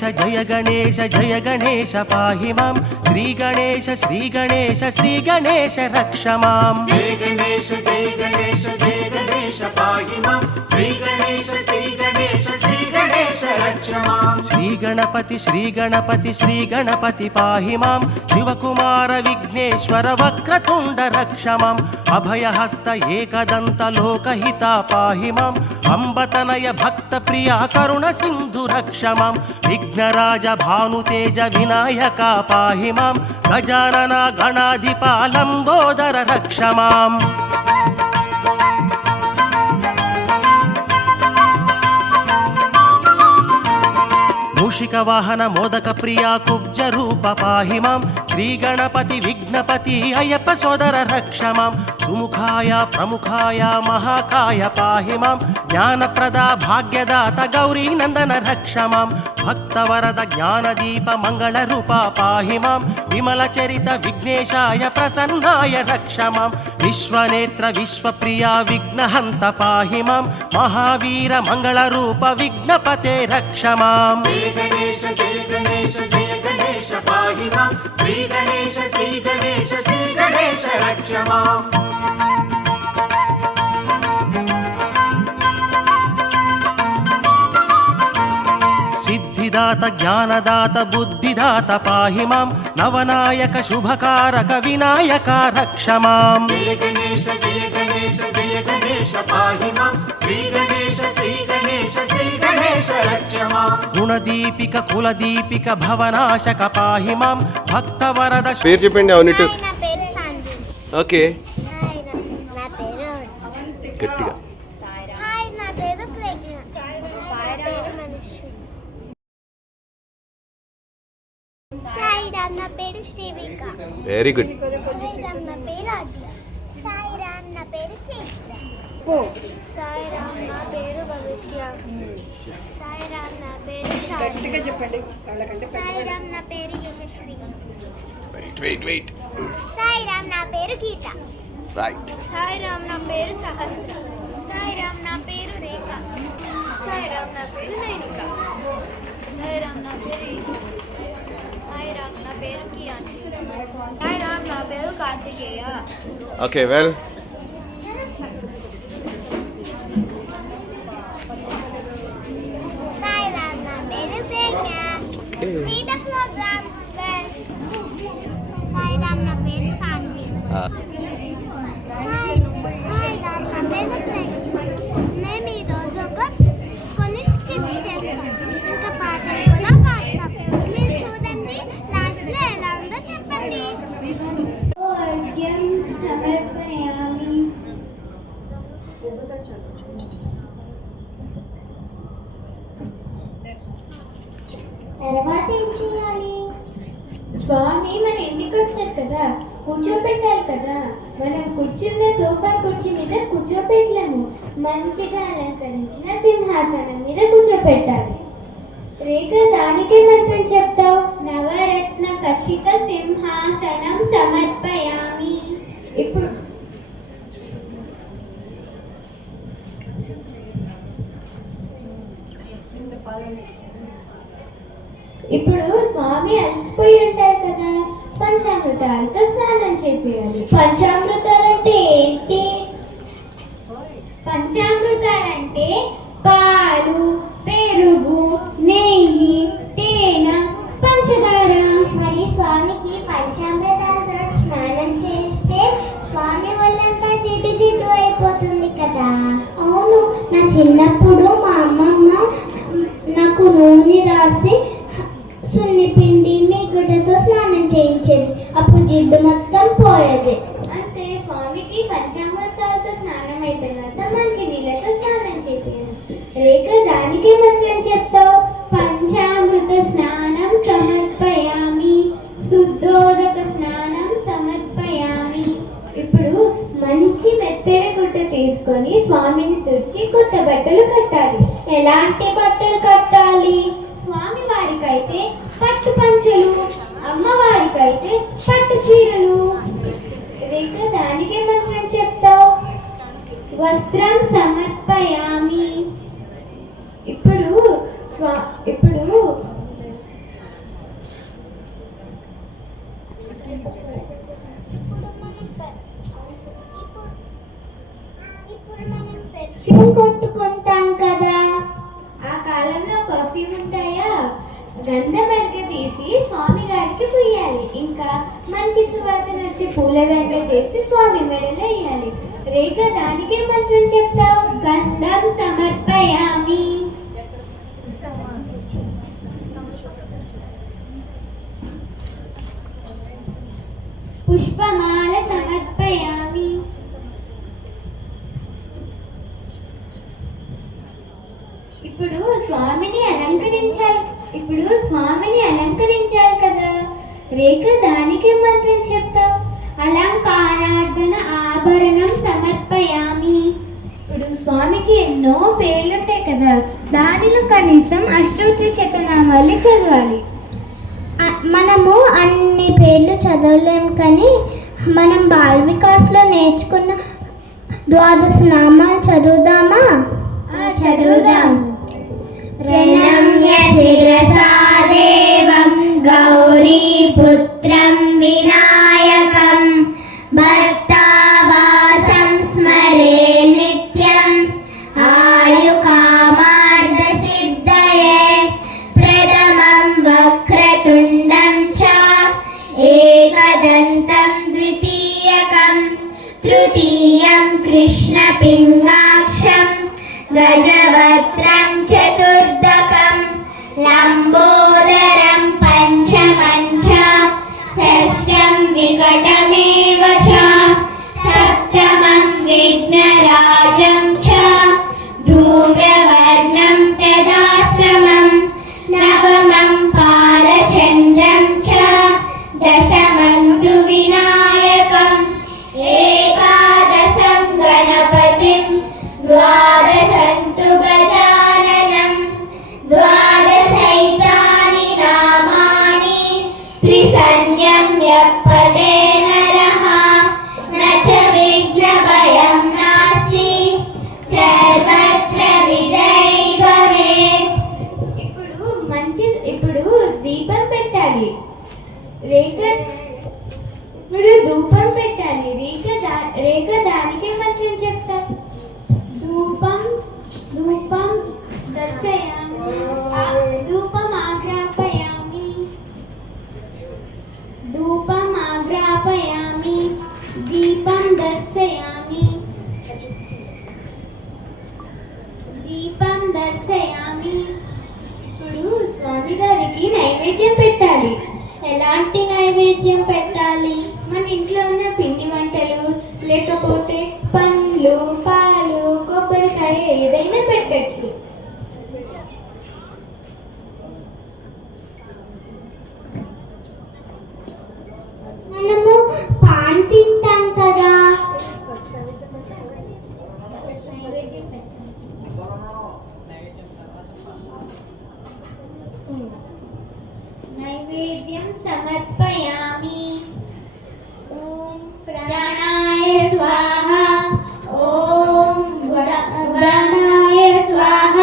जय गणेश पाहि मां श्री गणेश श्री गणेश रक्ष मां जय गणेश पाहि मां श्री गणेश रक्ष मां श्री गणपति पाहि मां शिवकुमार विघ्नेश्वर वक्रतुंड रक्ष मां अभयहस्त एकदंत लोकहिता पाहि मां अंबतनय भक्त प्रिया करुण सिंधु रक्ष मां विघ्नराज भानुतेज विनायक पाहि मां गजानन गणाधिपा लंबोदर रक्ष मां मूषिक वाहन मोदक प्रिया कुब्ज रूप पाहि मां श्री गणपति विघ्नपति अय्यप्प सोदर रक्ष मां सुमुखाय प्रमुखाय महाकाय पाहि मां ज्ञानप्रदा भाग्यदात गौरी नंदन रक्ष मां भक्तवरद ज्ञानदीप मंगल रूप पाहि मां विमल चरित विघ्नेशाय प्रसन्नाय रक्ष मां विश्वनेत्र विश्वप्रिया विघ्नहंत पाहि मां महावीर मंगल रूप विघ्नपते रक्ष मां जय गणेश पाहि मां श्री गणेश रक्ष मां सिद्धिदात ज्ञानदात बुद्धिदात पाहि मां नवनायक शुभकारक विनायक रक्ष मां जय गणेश पाहि मां श्री गणेश रक्ष मां गुणदीपिक कुलदीपिक भवनाशक पाहि मां भक्तवरद పేరు చెప్పండి అవునిటు నా పేరు సాంది. ఓకే నా పేరు గట్టిగా హాయ్ నా పేరు ప్రజ్ఞ. నా పేరు మనశ్వి. సాయిరామ్ నా పేరు శ్రీవిక. వెరీ గుడ్ సాయిరామ్ నా పేరు ఆద్య. సాయిరామ్ నా పేరు చైత్ర. సాయిరామ్ నా పేరు భవిష్య. సాయిరామ్ నా పేరు శారద. సాయిరామ్ నా పేరు యశస్వి. వెయిట్ సాయిరామ్ నా పేరు గీత. రైట్ సాయిరామ్ నా పేరు సహస్ర. సాయిరామ్ నా పేరు రేఖ. సాయిరామ్ నా పేరు నైనిక. సాయిరామ్ నా పేరు ఈశా. సాయిరామ్ నా పేరు కియాన్. సాయిరామ్ నా పేరు కార్తికేయ. ఓకే వెల్ సాయిరామ్ నా పేరు ప్రజ్ఞ. See the program. సాయిరామ్ నా పేరు సాన్వి. సాయిరామ్ నా పేరు ప్రజ్ఞ. మేము ఈరోజు కొన్ని స్కిట్స్ చేస్తాం, ఇంకా పాటలు కూడా పాడతాం. మీరు చూడండి, లాస్ట్లో ఎలా ఉందో చెప్పండి. అర్ఘ్యం సమర్పయామి. తర్వాత ఏం చేయాలి? స్వామి మన ఇంటికి వస్తారు కదా, కూర్చోపెట్టాలి కదా. మనం కూర్చున్న సోఫా కుర్చీ మీద కూర్చోపెట్టలేము, మంచిగా అలంకరించిన సింహాసనం మీద కూర్చోపెట్టాలి. రేఖ దానికే మంత్రం చెప్తావు. నవరత్న ఖచ్చిత సింహాసనం సమర్పయామి. ఇప్పుడు స్వామి అలసిపోయి ఉంటారు కదా, పంచామృతాలతో స్నానం చేయాలి. పంచామృతాలంటే ఏంటి? పంచామృతాలంటే పాలు, పెరుగు, నెయ్యి, తేనె, పంచదార. మరి స్వామికి పంచామృతాలతో స్నానం చేస్తే స్వామి వాళ్ళంతా జిడ్డు జిడ్డు అయిపోతుంది కదా. అవును, నా చిన్నప్పుడు మా అమ్మమ్మ నాకు నూనె రాసి సున్నిపిండి మీగడతో స్నానం చేయించేది. అప్పుడు జిడ్డు మొత్తం పోయేది. అంతే, స్వామికి పంచామృతాలతో స్నానం అయిపోయిన తర్వాత మంచి నీళ్ళతో స్నానం చేయాలి. రేఖ దానికే మంత్రం చెప్తావు. పంచామృత స్నానం సమర్పయామి, శుద్ధోదక స్నానం సమర్పయామి. ఇప్పుడు మంచి మెత్తడి గుడ్డ తీసుకొని స్వామిని తుడిచి కొత్త బట్టలు కట్టాలి. ఎలాంటి బట్టలు కట్టాలి? స్వామి వారికైతే పట్టు పంచలు, అమ్మవారికైతే పట్టు చీరలు. రేఖ దానికే మంత్రం చెప్తావు. వస్త్రం సమర్పయామి. ఇప్పుడు గంధమర్గ తీసి స్వామి గారికి పుయ్యాలి. ఇంకా మంచి సువాసన వచ్చే పూలదండ చేసి స్వామి మెడలో వేయాలి. రేఖ దానికే మంత్రం చెప్తావు. గంధం సమర్పయామి. పుష్పమాల సమర్పయామి. ఇప్పుడు స్వామిని అలంకరించాలి కదా. రేఖ దానికి మంత్రం చెప్తావు. అలంకారార్థన ఆభరణం సమర్పయామి. ఇప్పుడు స్వామికి ఎన్నో పేర్లుంటాయి కదా, దానిలో కనీసం అష్టోత్తర శతనామాలు చదవాలి. మనము అన్ని పేర్లు చదవలేము, కానీ మనం బాల్ వికాస్లో నేర్చుకున్న 12 నామాలు చదువుదామా? చదువుదాం. ప్రణమ్య శిరసా దేవం గౌరీపుత్రం వినాయకం భక్తావాసం స్మరే నిత్యం ఆయుకామార్థ సిద్ధయే ప్రథమం వక్రతుండం చ ఏకదంతం ద్వితీయకం తృతీయం కృష్ణపింగాక్షం గజవక్త్రం చతుర్దకం లంబోదరం పంచమం చ షష్ఠం వికటమేవ చ సప్తమం విఘ్నరాజం చ ధూమ్రవర్ణం తదాష్టమం నవమం పాలచంద్రం చ దశమం తు వినాయకం ఏకాదశం గణపతిం ద్వాదశంతు గజాననం ద్వాదశైతాని నామాని త్రిసంయమ్య పఠే నరః న చ విఘ్నభయం నాస్తి సర్వత్ర విజయీ భవేత్. ఇప్పుడు దీపం పెట్టాలి. ధూపం పెట్టాలి. రేఖ దానికే మంత్రం చెప్తా. ధూపం దర్శయామి. ధూపం ఆగ్రాపయామి. దీపం దర్శయామి. ఇప్పుడు స్వామి గారికి నైవేద్యం పెట్టాలి. ఎలాంటి నైవేద్యం పెట్టాలి? మన ఇంట్లో ఉన్న పిండి వంటలు, లేకపోతే పండ్లు, పాలు, కొబ్బరికాయ ఏదైనా పెట్టచ్చు. మనము పాన్ తింటాం కదా, నైవేద్యం సమర్పయామి. ఓం ప్రాణాయ స్వాహ. ఓం ఉదానాయ స్వాహ.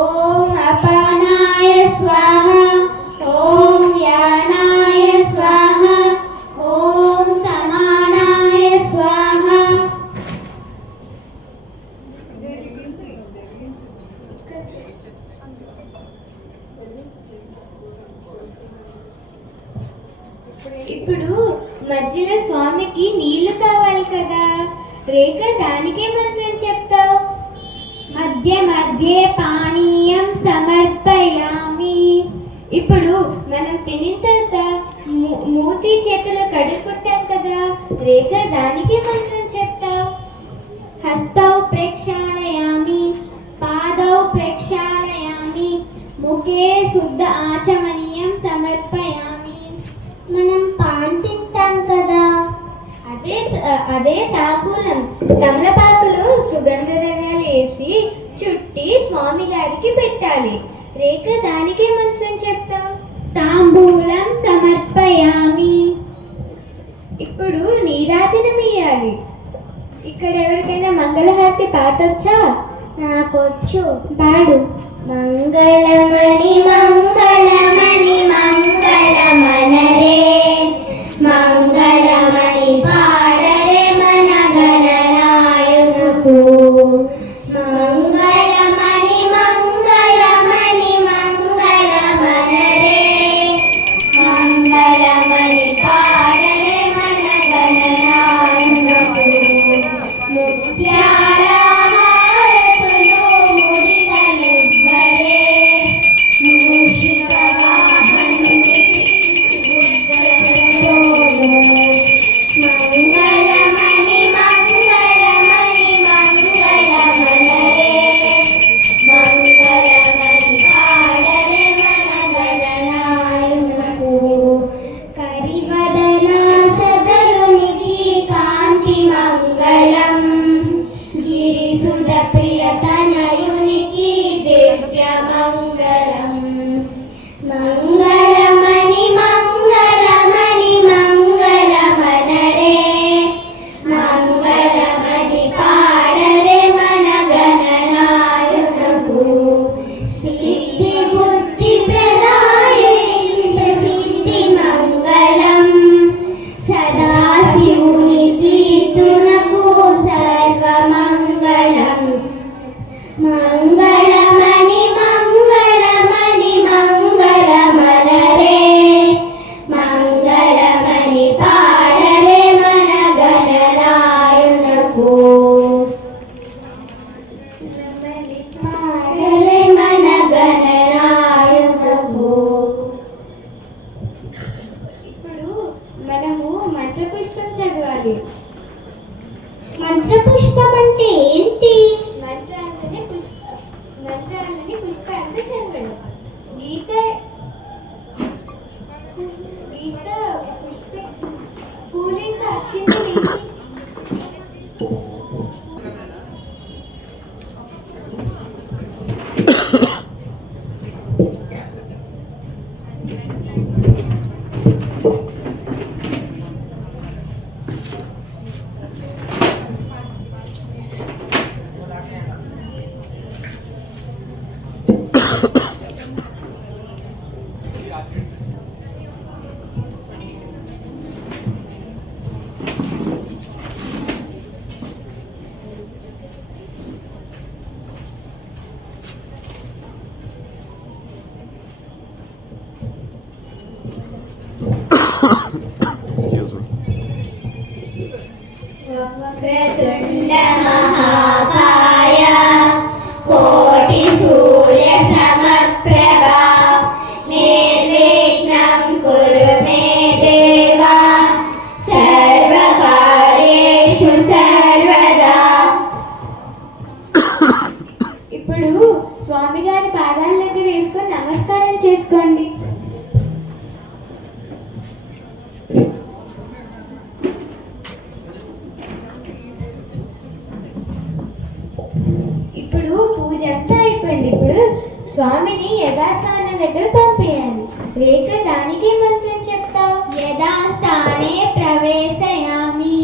ఓం అపానాయ స్వాహ. ఓం యానాయ స్వాహ. ఓం సమానాయ స్వాహ. ఇప్పుడు మధ్యలో స్వామికి నీళ్లు కావాలి కదా. రేఖ దానికే మంత్రం చెప్తావు. మధ్య పానీయం సమర్పయామి. ఇప్పుడు మనం తినిన తర్వాత మూతి చేతులు కడుక్కుంటాం కదా. రేఖ దానికే మంత్రం చెప్తావు. హస్తౌ ప్రేక్షాళయామి. పాదౌ ప్రేక్షాళయామి. ముఖే శుద్ధ ఆచమనీయం సమర్పయామి. మనం పాన్ తింటాం కదా, అదే తాంబూలం. తమలపాకులు సుగంధ ద్రవ్యాలు వేసి చుట్టి స్వామి గారికి పెట్టాలి. రేఖ దానికే మంత్రం చెప్తాం. తాంబూలం సమర్పయామి. ఇప్పుడు నీరాజనం ఇయ్యాలి. ఇక్కడ ఎవరికైనా మంగళహారతి పాట వచ్చా? నాకొచ్చు. పాడు. మంగళమణి మంగళమణి మంగళమనరే మంగళమణి పాడరే మన గణనాయకుకు. మంగళమణి మంగళమణి మంగళమనరే ప్యారా హారతులు ముడితనివ్వరే మూషిక వాహనునికి బుద్ధతోను మంగళమణి మంగళమణి మంగళమనరే మంగళమణి పాడరే మన గణనాయకునకు కరివదన సదరునికి కాంతి మంగళం గిరిసుద ప్రియతనయునికి దివ్య మంగళం మంగళమణి మంగళమణి మంగళమనరే మంగళమణి పాడరే మన గణనాయకునకు సిద్ధి బుద్ధి ప్రదాయే ప్రసిద్ధి మంగళం సదాశివునికి తునకు సర్వమంగళం మంగళమణి మంగళమణి మంగళమనరే మంగళమణి పాడరే మన గణనాయకునకు పాడరే మన గణనాయకునకు. ఇప్పుడు మనము మంత్రపుష్పం చదవాలి. మంత్రపుష్పం అంటే ఏంటి? మంత్రాలని పుష్పాలతో చదవడం. గీత పుష్ప పూలింగ అక్షింతలు ఏంటి? Excuse me. వక్రతుండ మహాకాయ కోటి సూర్య సమప్రభ నిర్విఘ్నం కురు మే దేవా సర్వకార్యేషు సర్వదా. ఇప్పుడు స్వామి గారి పాదాల దగ్గర వేసుకొని నమస్కారం చేసుకోండి. ఇప్పుడు పూజ అంతా అయిపోయింది. ఇప్పుడు స్వామిని యథాస్థానం దగ్గర పంపేయాలి. రేఖ దానికి మంత్రం చెప్తావు. యథాస్థానే ప్రవేశయామి.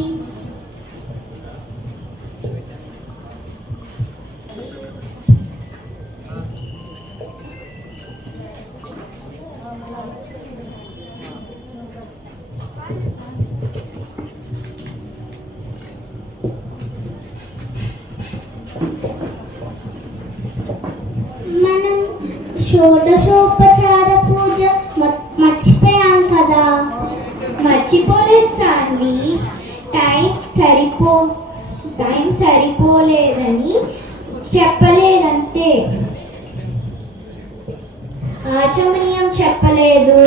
మనం షోడశోపచార పూజ మర్చిపోయాం కదా. మర్చిపోలేదు సాన్వి. టైం సరిపోలేదని చెప్పలేదంతే. ఆచమనీయం చెప్పలేదు.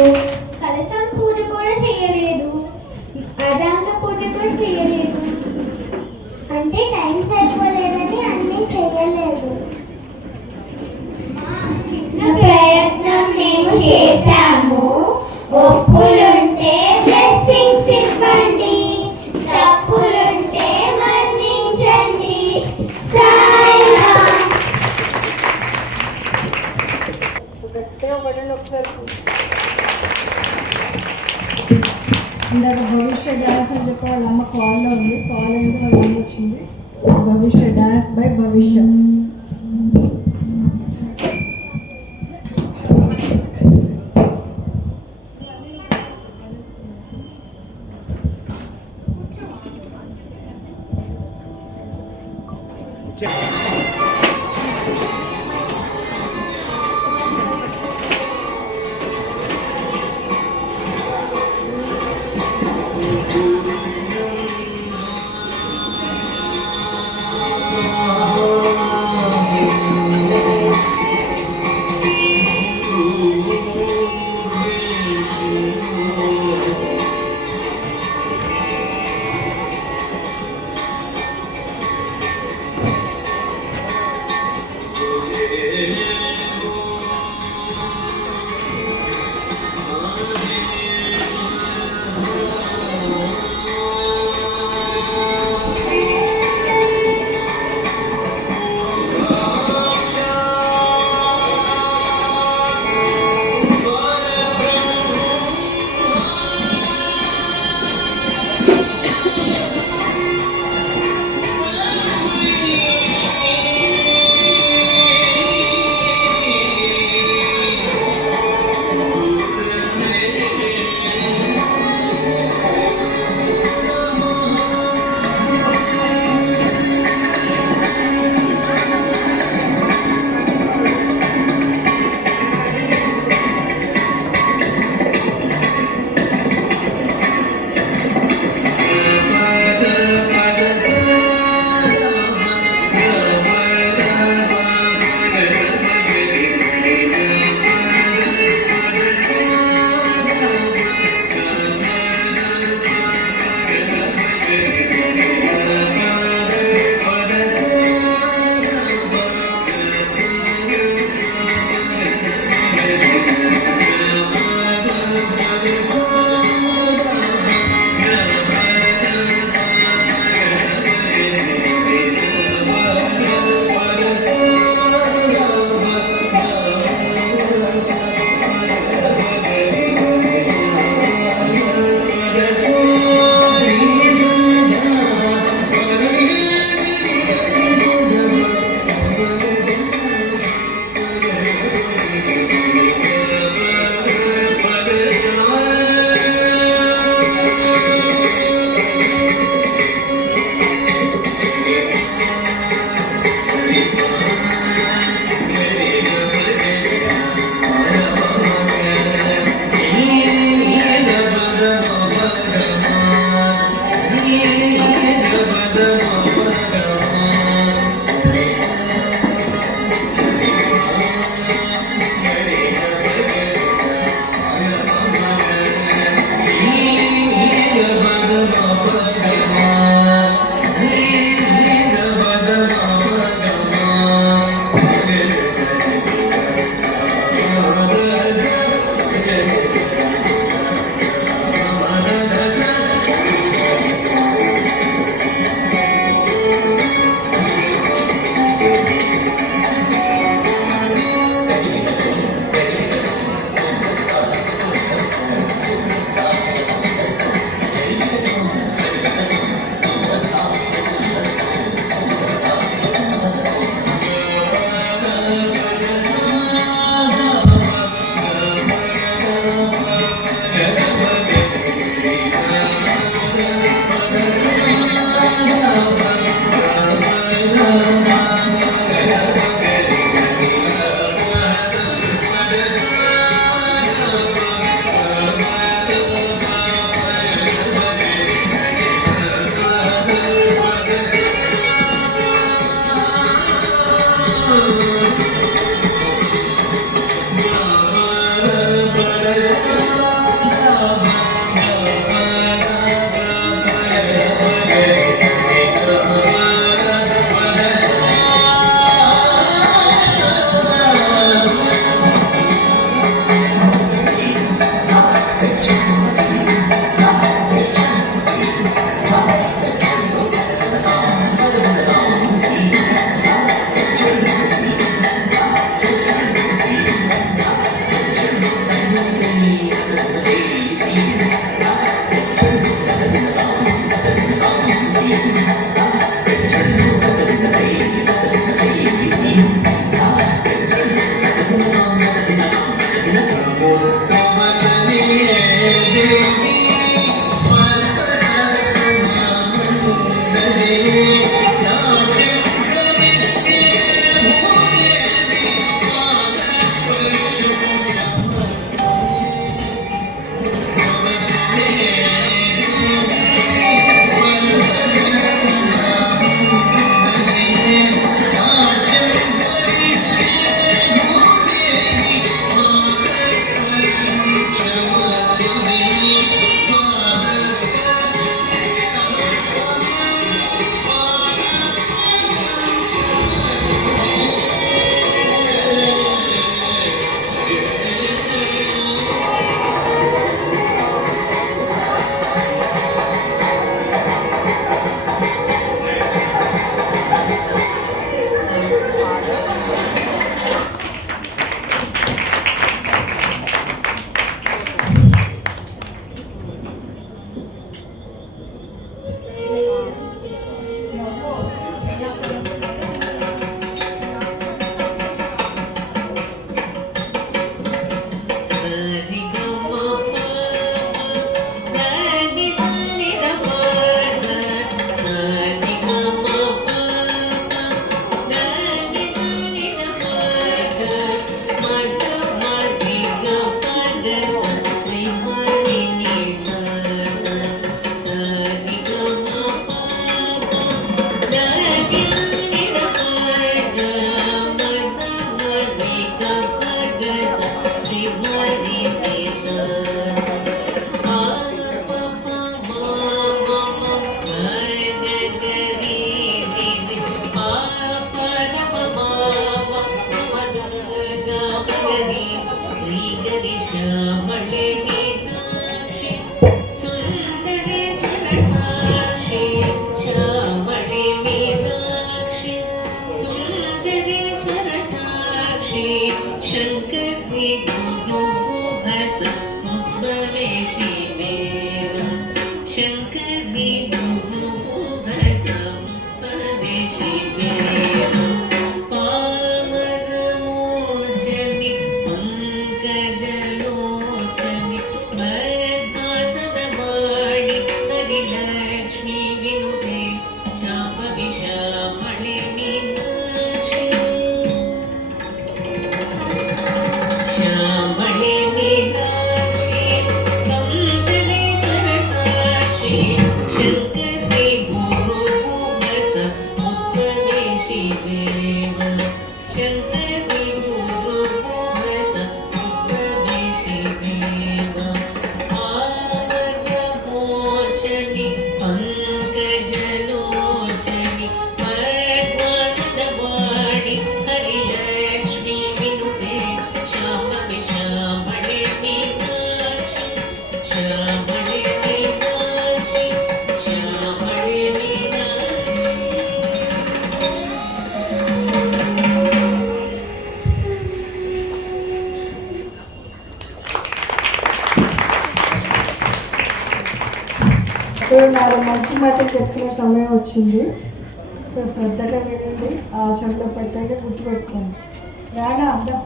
కలసం పూజ కూడా చేయలేదు. అదాంత పూజ కూడా చేయలేదు. అంటే టైం సరిపోలేదని అన్నీ చేయలేదు. చిన్న ప్రయత్నం మేము చేశాము. ఒప్పులుంటే బ్లెస్సింగ్స్ ఇవ్వండి, తప్పులుంటే మన్నించండి. సాయిరామ్. ఇందాక భవిష్య డాన్స్ అని చెప్పి వాళ్ళ అమ్మ కాల్లో ఉంది. కాల్ అంటే వాళ్ళ అమ్మ వచ్చింది. సో భవిష్య డాన్స్ బై భవిష్య. సో నాకు మంచి మాట చెప్పిన సమయం వచ్చింది. సో శ్రద్ధగా వినండి, ఆచరణలో పెట్టండి, గుర్తుపెట్టుకోండి. రానా అర్థం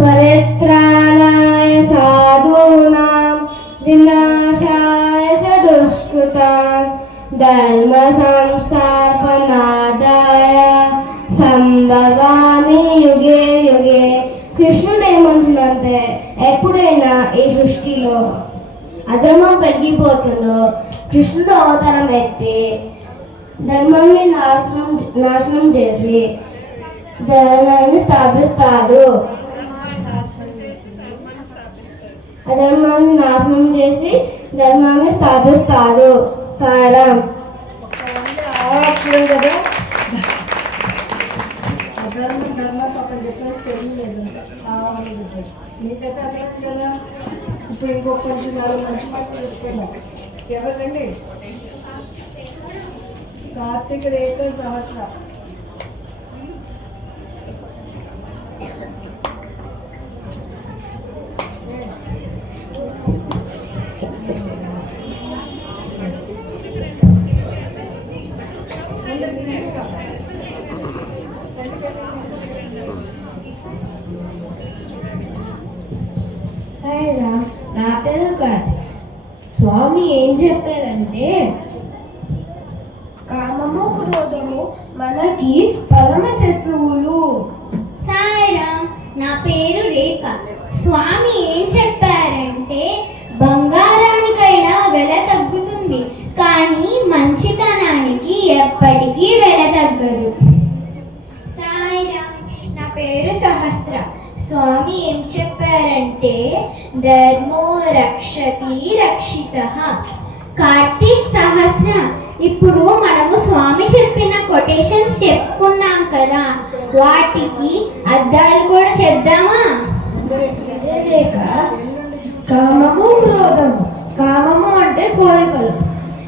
పరిత్రాణాయ సాధూనాం వినాశాయ చ దుష్కృతాం ధర్మ సంస్థాపనాదాయ సంభవామి యుగే యుగే. కృష్ణుడు ఏమంటున్నాడంటే ఎప్పుడైనా ఈ సృష్టిలో అధర్మం పెరిగిపోతుందో కృష్ణుడు అవతారం ఎత్తి ధర్మాన్ని నాశనం చేసి ధర్మాన్ని స్థాపిస్తాడు. అధర్మాన్ని నాశనం చేసి ధర్మాన్ని స్థాపిస్తాడు. సారం కదా అధర్మం ధర్మం పక్కన డిఫరెన్స్ ఏమీ లేదంట. మీకైతే అర్థం కదా. ఇప్పుడు ఇంకొక కొంచెం నాలుగు మంచి మాటలు చెప్తున్నా. ఎవరండి? కార్తీక రేఖ సహస్ర. నా పేరు కాదు. స్వామి ఏం చెప్పారంటే కామము క్రోధము మనకి పరమ శత్రువులు. సాయిరామ్, నా పేరు రేఖ. స్వామి ఏం చెప్పారంటే బంగారానికైనా వెల తగ్గుతుంది, కానీ మంచితనానికి ఎప్పటికీ వెల తగ్గదు. సాయిరామ్, నా పేరు సహస్ర. స్వామి ఏం చెప్పారంటే ధర్మో రక్షతి రక్షితః. కార్తీక్ సహస్ర. ఇప్పుడు మనము స్వామి చెప్పిన కొటేషన్స్ చెప్పుకున్నాం కదా, వాటికి అర్థాలు కూడా చెప్దామా? కామము క్రోధము. కామము అంటే కోరికలు,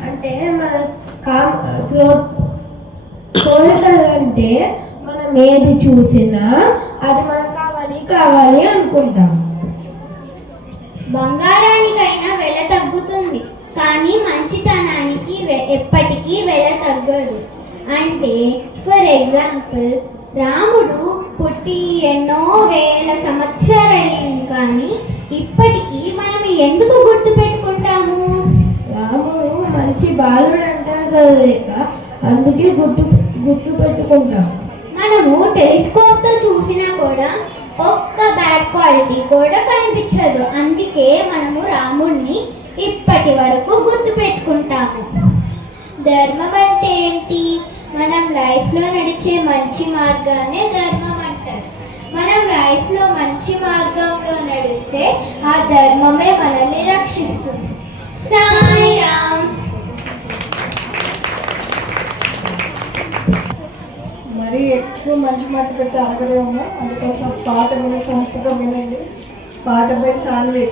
అంటే మన కోరికలు అంటే మనం ఏది చూసినా అది మనకు కావాలి కావాలి అనుకుంటాం. బంగారానికైనా వెల తగ్గుతుంది, కానీ మంచితనానికి ఎప్పటికీ వెల తగ్గదు. అంటే ఫర్ ఎగ్జాంపుల్, రాముడు పుట్టి ఎన్నో వేల సంవత్సరాలైంది, కానీ ఇప్పటికీ మనం ఎందుకు గుర్తు పెట్టుకుంటాము? రాముడు మంచి బాలుడు అంటారు కదా, అందుకే గుర్తు పెట్టుకుంటాం. మనము టెలిస్కోప్ తో చూసినా కూడా ఒక్క బ్యాడ్ క్వాలిటీ కూడా కనిపించదు, అందుకే మనము రాముడిని ఇప్పటి వరకు గుర్తు పెట్టుకుంటాము. ధర్మం అంటే ఏంటి? మనం లైఫ్లో నడిచే మంచి మార్గాన్ని ధర్మం అంటారు. మనం లైఫ్లో మంచి మార్గంలో నడిస్తే ఆ ధర్మమే మనల్ని రక్షిస్తుంది. సాయిరామ్. మరీ ఎక్కువ మంచి మాట పెట్టి ఆగలేము, అందుకోసం పాట విని సంస్థగా వినండి. పాట పై సాన్వి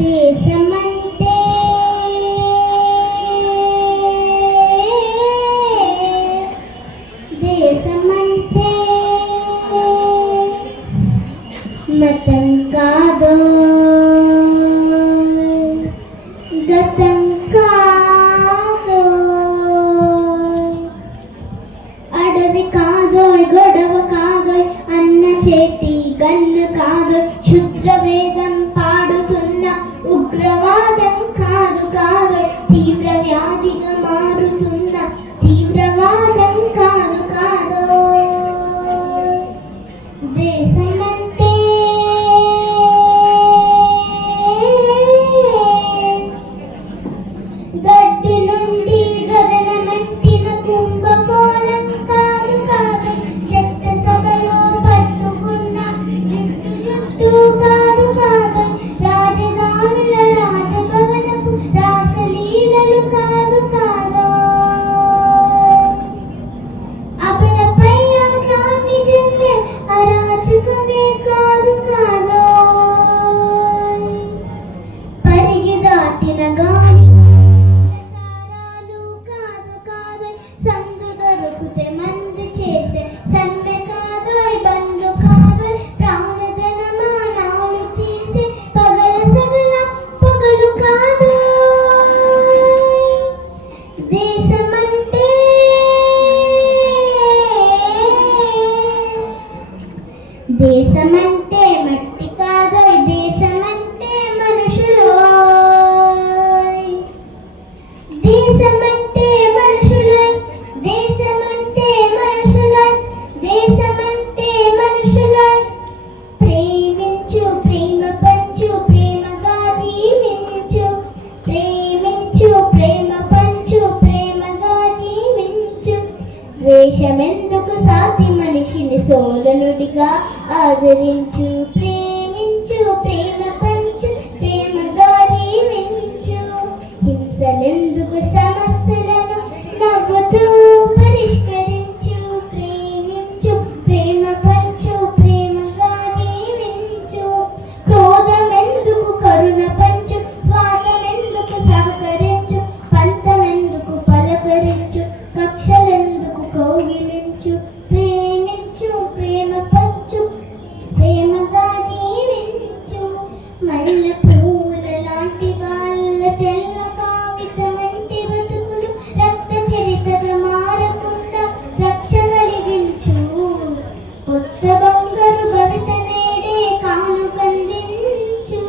దేశమంటే దేశమంటే మతం కాదు, గతం కాదు, అడవి కాదోయ్ గొడవ కాదోయ్ అన్న చేతి గన్ను కాదోయ్ క్షుద్ర వేదం పాడుతున్న ఉగ్రవాదం కాదు కాదోయ్ తీవ్ర వ్యాధిగా మారుతున్న తీవ్రవాదం కాదు కాదోయ్ దేశమంటే గడ్డి నుండి గగనమంటిన కుంభకోణం కాదు కాదు చెత్త సభలో పట్టుకున్న జుట్టు జుట్టు కాదు కాదు రాజధానుల రాజభవనపు రాసలీలలు కాదు కాదు అబలపై అన్నాన్ని చెందే అరాచకమే కాదు కాదు పరిగి దాటిన గాని సారాలు కాదు కాదు సందు దొరికితే మందు చేసే సమ్మె కాదోయ్ బంధు కాదోయ్ ప్రాణధన మానాలు తీసే పగల సగల పగలు కాదు దేశమంటే దేశమంటే మట్టి కాదోయ్ దేశమంటే మనుషులోయ్ దేశమంటే మనుషులోయ్ దేశమంటే మనుషులోయ్ దేశమంటే మనుషులోయ్ ప్రేమించు ప్రేమ పంచు ప్రేమగా జీవించు ప్రేమించు ప్రేమ పంచు ప్రేమగా జీవించు ద్వేషమెందుకు సాటి మనిషిని సోదరుడిగా ఆదరించు ప్రేమించు ప్రేమ పంచు ప్రేమగా జీవించు హింసలెందుకు సమస్యలను నవ్వుతూ పరిష్కరించు ప్రేమించు ప్రేమ పంచు ప్రేమగా జీవించు క్రోధమెందుకు కరుణ పంచు స్వార్థమెందుకు సహకరించు పంతమెందుకు పలకరించు కక్షలెందుకు కౌగిలించు ప్రేమించు ప్రేమ పంచు ప్రేమగా జీవించు మల్లె పూల లాంటి వాళ్ళ తెల్ల కాగితం వంటి బతుకులు రక్త చరితగా మారకుండా రక్ష కలిగించు కొత్త బంగారు భవిత నేడే కానుకందించు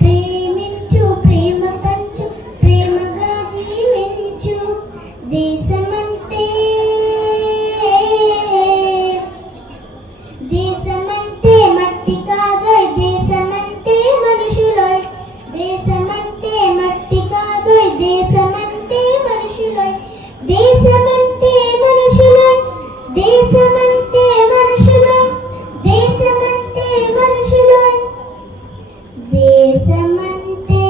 ప్రేమించు ప్రేమ పంచు ప్రేమగా జీవించు దేశమంటే దేశమంటే మట్టి కాదోయ్ దేశమంటే మనుషులోయ్ దేశమంటే మట్టి కాదోయ్ దేశమంటే మనుషులోయ్ దేశమంటే మనుషులోయ్ దేశమంటే మనుషులోయ్ దేశమంటే మనుషులోయ్ దేశమంటే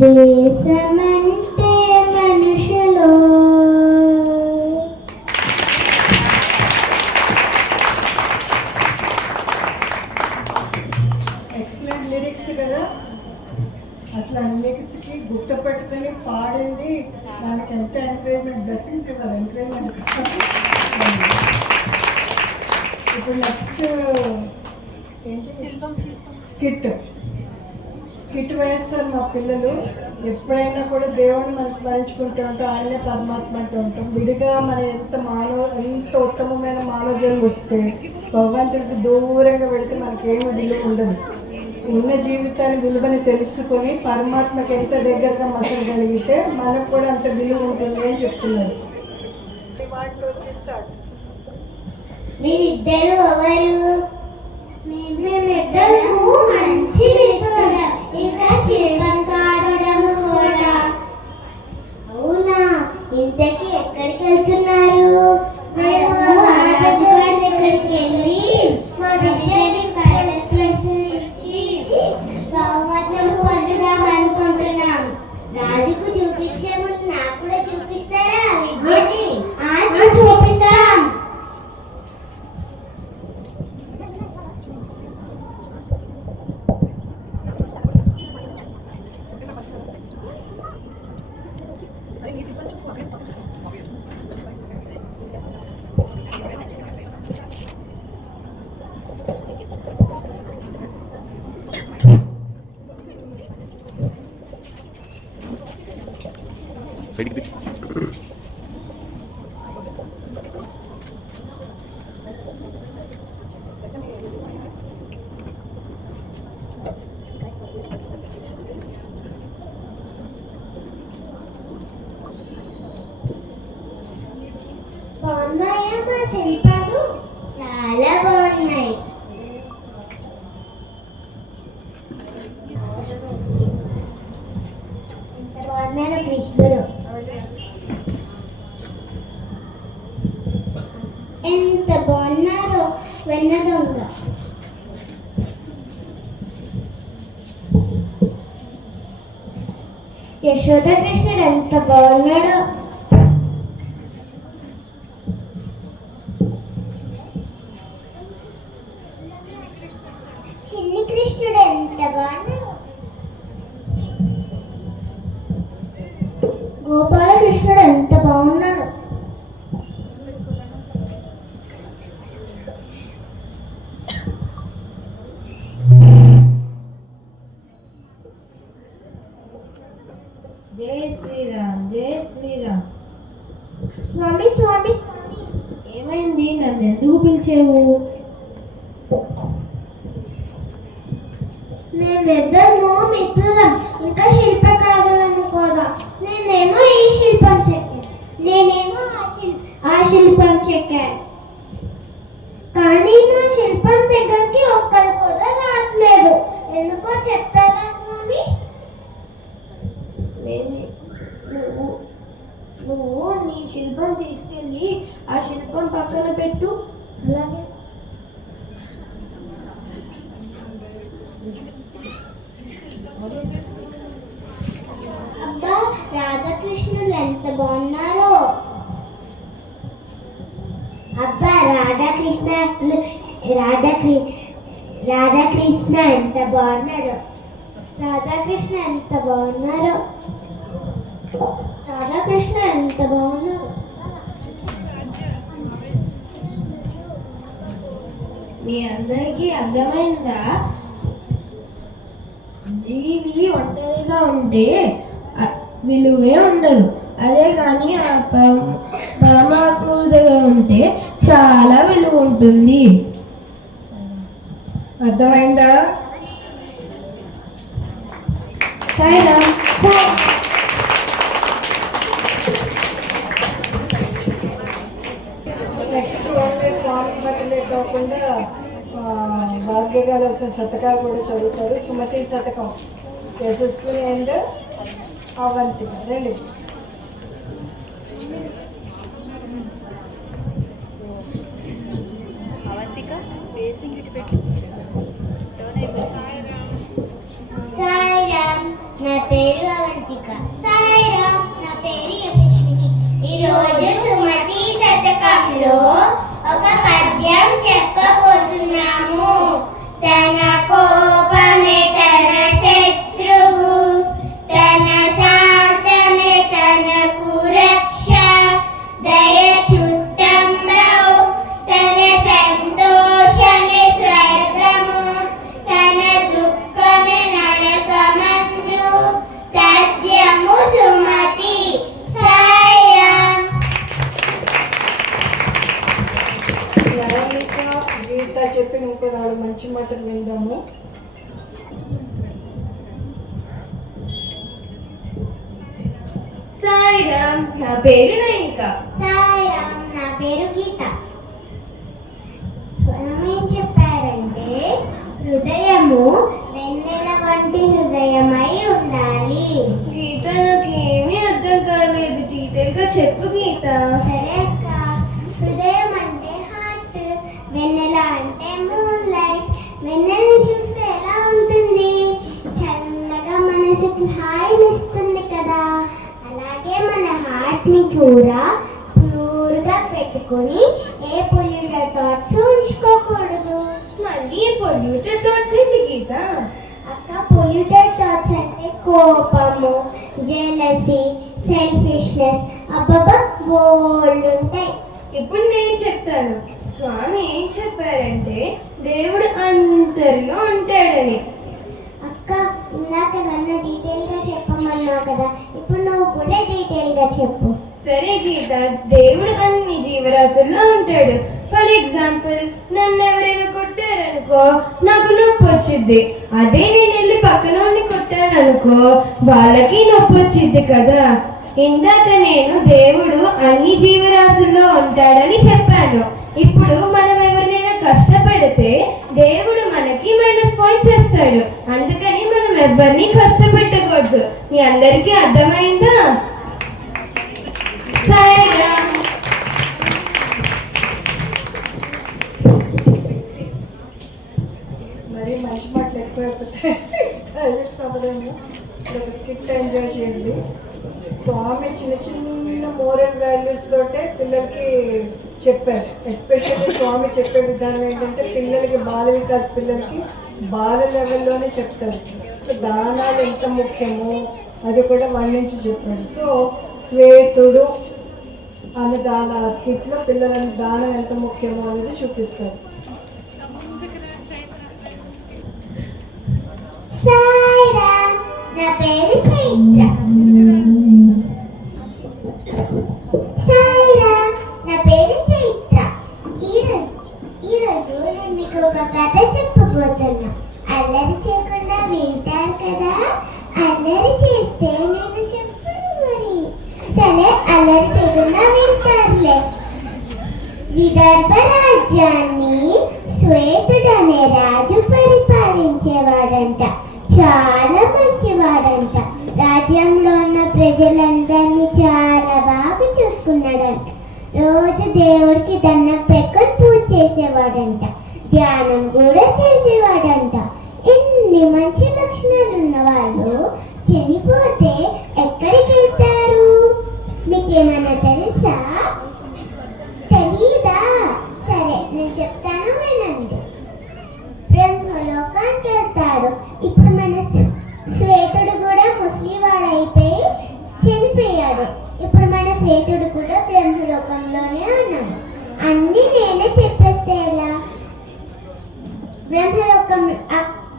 దేశమంటే మనుషులో ఎక్సలెంట్ లిరిక్స్ కదా అసలు అన్నిటికి గుర్తుపెట్టుకుని పాడింది దానికి ఎంత ఎంకరేజ్మెంట్ బ్లెస్సింగ్స్ ఇవ్వాలి ఎంకరేజ్మెంట్ ఇప్పుడు నెక్స్ట్ ఏంటి స్కిట్ వేస్తారు మా పిల్లలు ఎప్పుడైనా కూడా దేవుడిని మనం స్మరించుకుంటూ ఉంటాం ఆయనే పరమాత్మ అంటూ ఉంటాం విడిగా మన ఎంత ఉత్తమమైన మానవజన్మ వస్తే భగవంతుడికి దూరంగా పెడితే మనకేమీ విలువ ఉండదు ఉన్న జీవితాన్ని విలువని తెలుసుకొని పరమాత్మకి ఎంత దగ్గరగా మసలగలిగితే మనకు కూడా అంత విలువ ఉంటుంది అని చెప్తున్నారు. మీరిద్దరు ఎవరు? మేమిద్దరు మంచి మిత్రులు, ఇంకా శిల్పకారుడము కూడా. అవునా, ఇంతకీ ఎక్కడికి వెళ్తున్నారు? మేము రాజుగారి దగ్గరికి వెళ్ళి మా విద్యని ప్రదర్శించి బహుమతులు పొందుదాం అనుకుంటున్నాం. రాజుకు చూపించే ముందు నాకు కూడా చూపిస్తారా విద్యని? చూపిస్తాం. బయటికి బాగున్నాయా మా శిల్పాలు? చాలా బాగున్నాయి. ఎంత బాగున్నాడు కృష్ణుడు. ఎంత బాగున్నారో వెన్న దొంగ. యశోద కృష్ణుడు ఎంత బాగున్నాడో. చిన్ని కృష్ణుడు ఎంత బాగున్నాడు. గోపాలకృష్ణుడు ఎంత బాగున్నాడు. జై శ్రీరామ్, జై శ్రీరామ్. స్వామి స్వామి స్వామి, ఏమైంది? నన్ను ఎందుకు పిలిచేవు? మేమిద్దరము మిత్రులం, ఇంకా శిల్పకారులము కూడా. నేనేమో ఈ శిల్పం చెక్కాను, నేనేమో ఆ శిల్పం చెక్కాను. కానీ నా శిల్పం దగ్గరికి ఒక్కరు కూడా రావట్లేదు. ఎందుకో చెప్తారా స్వామి? నువ్వు నీ శిల్పం తీసుకెళ్ళి ఆ శిల్పం పక్కన పెట్టు. అలాగే. అబ్బా, రాధాకృష్ణులు ఎంత బాగున్నారో. అబ్బా, రాధాకృష్ణ ఎంత బాగున్నారో. రాధాకృష్ణ ఎంత బాగున్నారో. రాధాకృష్ణ ఎంత బాగున్నారో. మీ అందరికీ అర్థమైందా? జీవి ఒంటరిగా ఉంటే విలువే ఉండదు. అదే కానీ ఆ పరమాత్ముడి దగ్గర ఉంటే చాలా విలువ ఉంటుంది. అర్థమైందా? సాయిరామ్. నెక్స్ట్ ఓన్లీ స్వామి బట్టలే కాకుండా భాగ్య గారు వచ్చిన శతకాలు కూడా చదువుతారు. సుమతి శతకం, యశస్వి అండ్ అవంతిక. రండి. సాయిరామ్, నా పేరు అవంతిక. సాయిరామ్, నా పేరు యశస్విని. ఈరోజు సుమతి శతకంలో ఒక పద్యం చెప్పబోతున్నాము. తన కోపమే తన శత్రువు, తన శాంతమే తనకు రక్ష. దయ చుట్టంలో తన సంతోషమే స్వర్గము, తన దుఃఖమే నరకమందు. పద్యము సుమతి. సాయిరామ్. గీత చెప్పిన ఇంకో 4 మంచి మాటలు విందాము. సాయిరామ్, నా పేరు నైనిక. సాయిరామ్, నా పేరు గీత. స్వామి ఏం చెప్పారంటే, హృదయము వెన్నెల వంటి హృదయమై ఉండాలి. గీత, నాకేమీ అర్థం కాలేదు. డీటెయిల్ గా చెప్పు గీత. సరే అక్క. హృదయం అంటే హార్ట్, వెన్నెల అంటే మూన్ లైట్. వెన్నెలను చూస్తే ఎలా ఉంటుంది? చల్లగా మనసుకు హాయినిస్తుంది కదా. అలాగే మన హార్ట్ ని కూడా ప్యూర్గా పెట్టుకొని ఏ పొల్యూటెడ్ థాట్స్ ఉంచుకోకూడదు. మళ్ళీ పొల్యూటెడ్ థాట్స్ ఏంటి గీత? అక్క, పొల్యూటెడ్ థాట్స్ అంటే కోపము, జెలసీ, సెల్ఫిష్నెస్, అబ్బబ్బా బోల్డ్ ఉంటాయి. ఇప్పుడు నేను చెప్తాను. స్వామి ఏం చెప్పారంటే, దేవుడు అందరిలో ఉంటాడని. అక్క, ఇందాక నన్ను డీటెయిల్గా చెప్పమన్నావు కదా, ఇప్పుడు నువ్వు కూడా డీటెయిల్గా చెప్పు. సరే గీత, దేవుడు అన్ని జీవరాశుల్లో ఉంటాడు. ఫర్ ఎగ్జాంపుల్, నన్ను ఎవరైనా కొట్టారనుకో నాకు నొప్పి వచ్చింది. అదే నేను వెళ్ళి పక్కన వాళ్ళని కొట్టాననుకో వాళ్ళకి నొప్పి వచ్చింది కదా. ఇందాక నేను దేవుడు అన్ని జీవరాశుల్లో ఉంటాడని చెప్పాను. ఇప్పుడు మనం ఎవరినైనా కష్టపెడితే దేవుడు మనకి -పాయింట్స్ ఇస్తాడు. అందుకని మనం ఎవరిని కష్టపెట్టకూడదు. మీ అందరికీ అర్థమైందా? సాయిరామ్. మరి మంచి మాటలు ఎక్కువైపోతాయి, డైజెస్ట్ అవ్వదేమో. ఒక స్కిట్ ఎంజాయ్ చేయండి. స్వామి చిన్న చిన్న మోరల్ వాల్యూస్ తోటే పిల్లలకి చెప్పారు. ఎస్పెషల్లీ స్వామి చెప్పే విధానం ఏంటంటే పిల్లలకి బాల వికాస్ పిల్లలకి బాల లెవెల్లోనే చెప్తారు. సో దానాలు ఎంత ముఖ్యమో అది కూడా వర్ణించి చెప్పారు. సో శ్వేతుడు అనే స్కిట్లో పిల్లలని దానం ఎంత ముఖ్యమో అనేది చూపిస్తారు. సాయిరామ్, నా పేరు చైత్ర. సాయిరామ్, నా పేరు చైత్ర. ఈరోజు నేను మీకు ఒక కథ చెప్పబోతున్నా. అల్లరి చేయకుండా వింటారు కదా. అల్లరి చేస్తే నేను చెప్పను మరి. సరే, అల్లరి చేయకుండా వింటారులే. విదర్భ రాజ్యాన్ని శ్వేతుడు అనే రాజు పరిపాలించేవాడంట. చాలా మంచివాడంట. రాజ్యంలో ఉన్న ప్రజలందరినీ చాలా బాగా చూసుకున్నాడంట. రోజు దేవుడికి దండం పెట్టుకొని పూజ చేసేవాడంట. ధ్యానం కూడా చేసేవాడంట. ఎన్ని మంచి లక్షణాలు ఉన్న వాళ్ళు చనిపోతే ఎక్కడికి వెళ్తారు? మీకేమైనా తెలుసా? తెలీదా? సరే, నేను చెప్తాను, వినండి. బ్రహ్మలోకానికి వెళ్తాడు. ఇప్పుడు మన శ్వేతుడు కూడా ముస్లింవాడైపోయి చనిపోయాడు. ఇప్పుడు మన శ్వేతుడు కూడా బ్రహ్మలోకంలోనే ఉన్నాడు. అన్నీ నేనే చెప్పేస్తే ఎలా?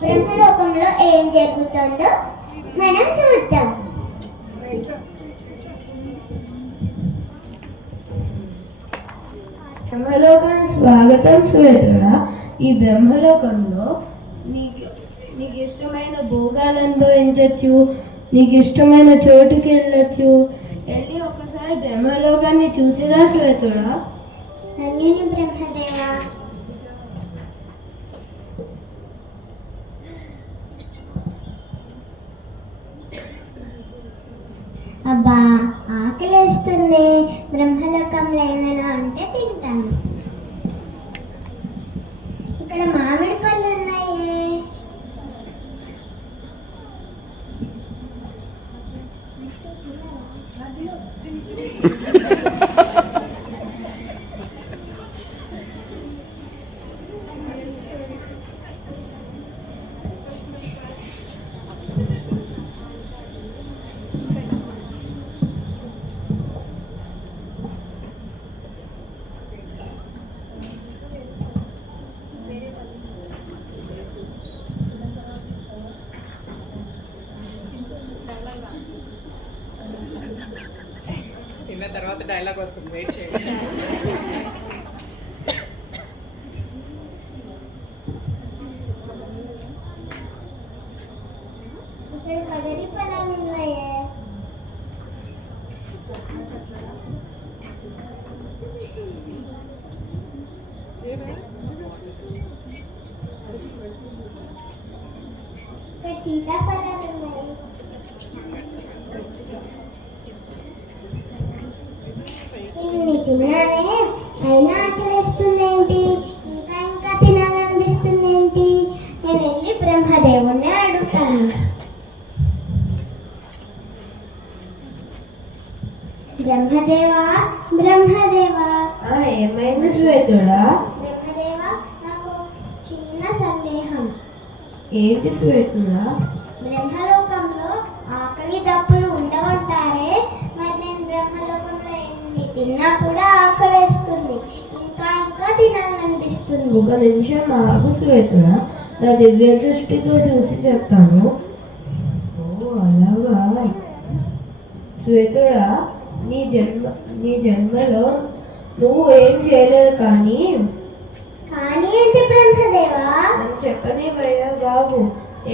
బ్రహ్మలోకంలో ఏం జరుగుతుందో మనం చూద్దాం. బ్రహ్మలోకానికి స్వాగతం శ్వేతుడా. ఈ బ్రహ్మలోకంలో నీకు ఇష్టమైన భోగాలను అనుభవించవచ్చు. నీకు ఇష్టమైన చోటుకి వెళ్ళొచ్చు. వెళ్ళి ఒకసారి బ్రహ్మలోకాన్ని చూసిరా శ్వేతుడా. ధన్యుని బ్రహ్మదేవా. అబ్బా, ఆకలేస్తుంది. బ్రహ్మలోకంలో ఏమైనా ఉంటే తింటాను. ఇక్కడ మామిడి పళ్ళు ఉన్నాయే. తిన్న తర్వాత డైలాగ్ వస్తుంది, వెయిట్ చేయండి. ఇక్కడ కదలి ఫలాలు ఉన్నాయే. ఇక్కడ సీతాఫలాలు ఉన్నాయి. ఇన్ని తిన్నానే, అయినా ఆకలిస్తుందేంటి? ఇంకా ఇంకా తినాలనిపిస్తుందేంటి? నేను వెళ్ళి బ్రహ్మదేవుణ్ణి అడుగుతాను. బ్రహ్మదేవా, బ్రహ్మదేవా. ఏమైంది శ్వేతుడా? బ్రహ్మదేవా, నాకు చిన్న సందేహం. ఏంటి శ్వేతుడా? బ్రహ్మలోకంలో ఆకలి దప్పులు ఉండవంటారే, మరి నేను బ్రహ్మలోకంలో ఎన్ని తిన్నా కూడా ఆకలేస్తుంది. ఇంకా ఇంకా తినాలనిపిస్తుంది. ఒక నిమిషం ఆగు శ్వేతుడా, నా దివ్య దృష్టితో చూసి చెప్తాను. ఓ అలాగా. శ్వేతుడా, నీ జన్మలో నువ్వు ఏం చేయలేదు కానీ ఏంటి బ్రహ్మదేవా? అని చెప్పనివయ్యా బాబు.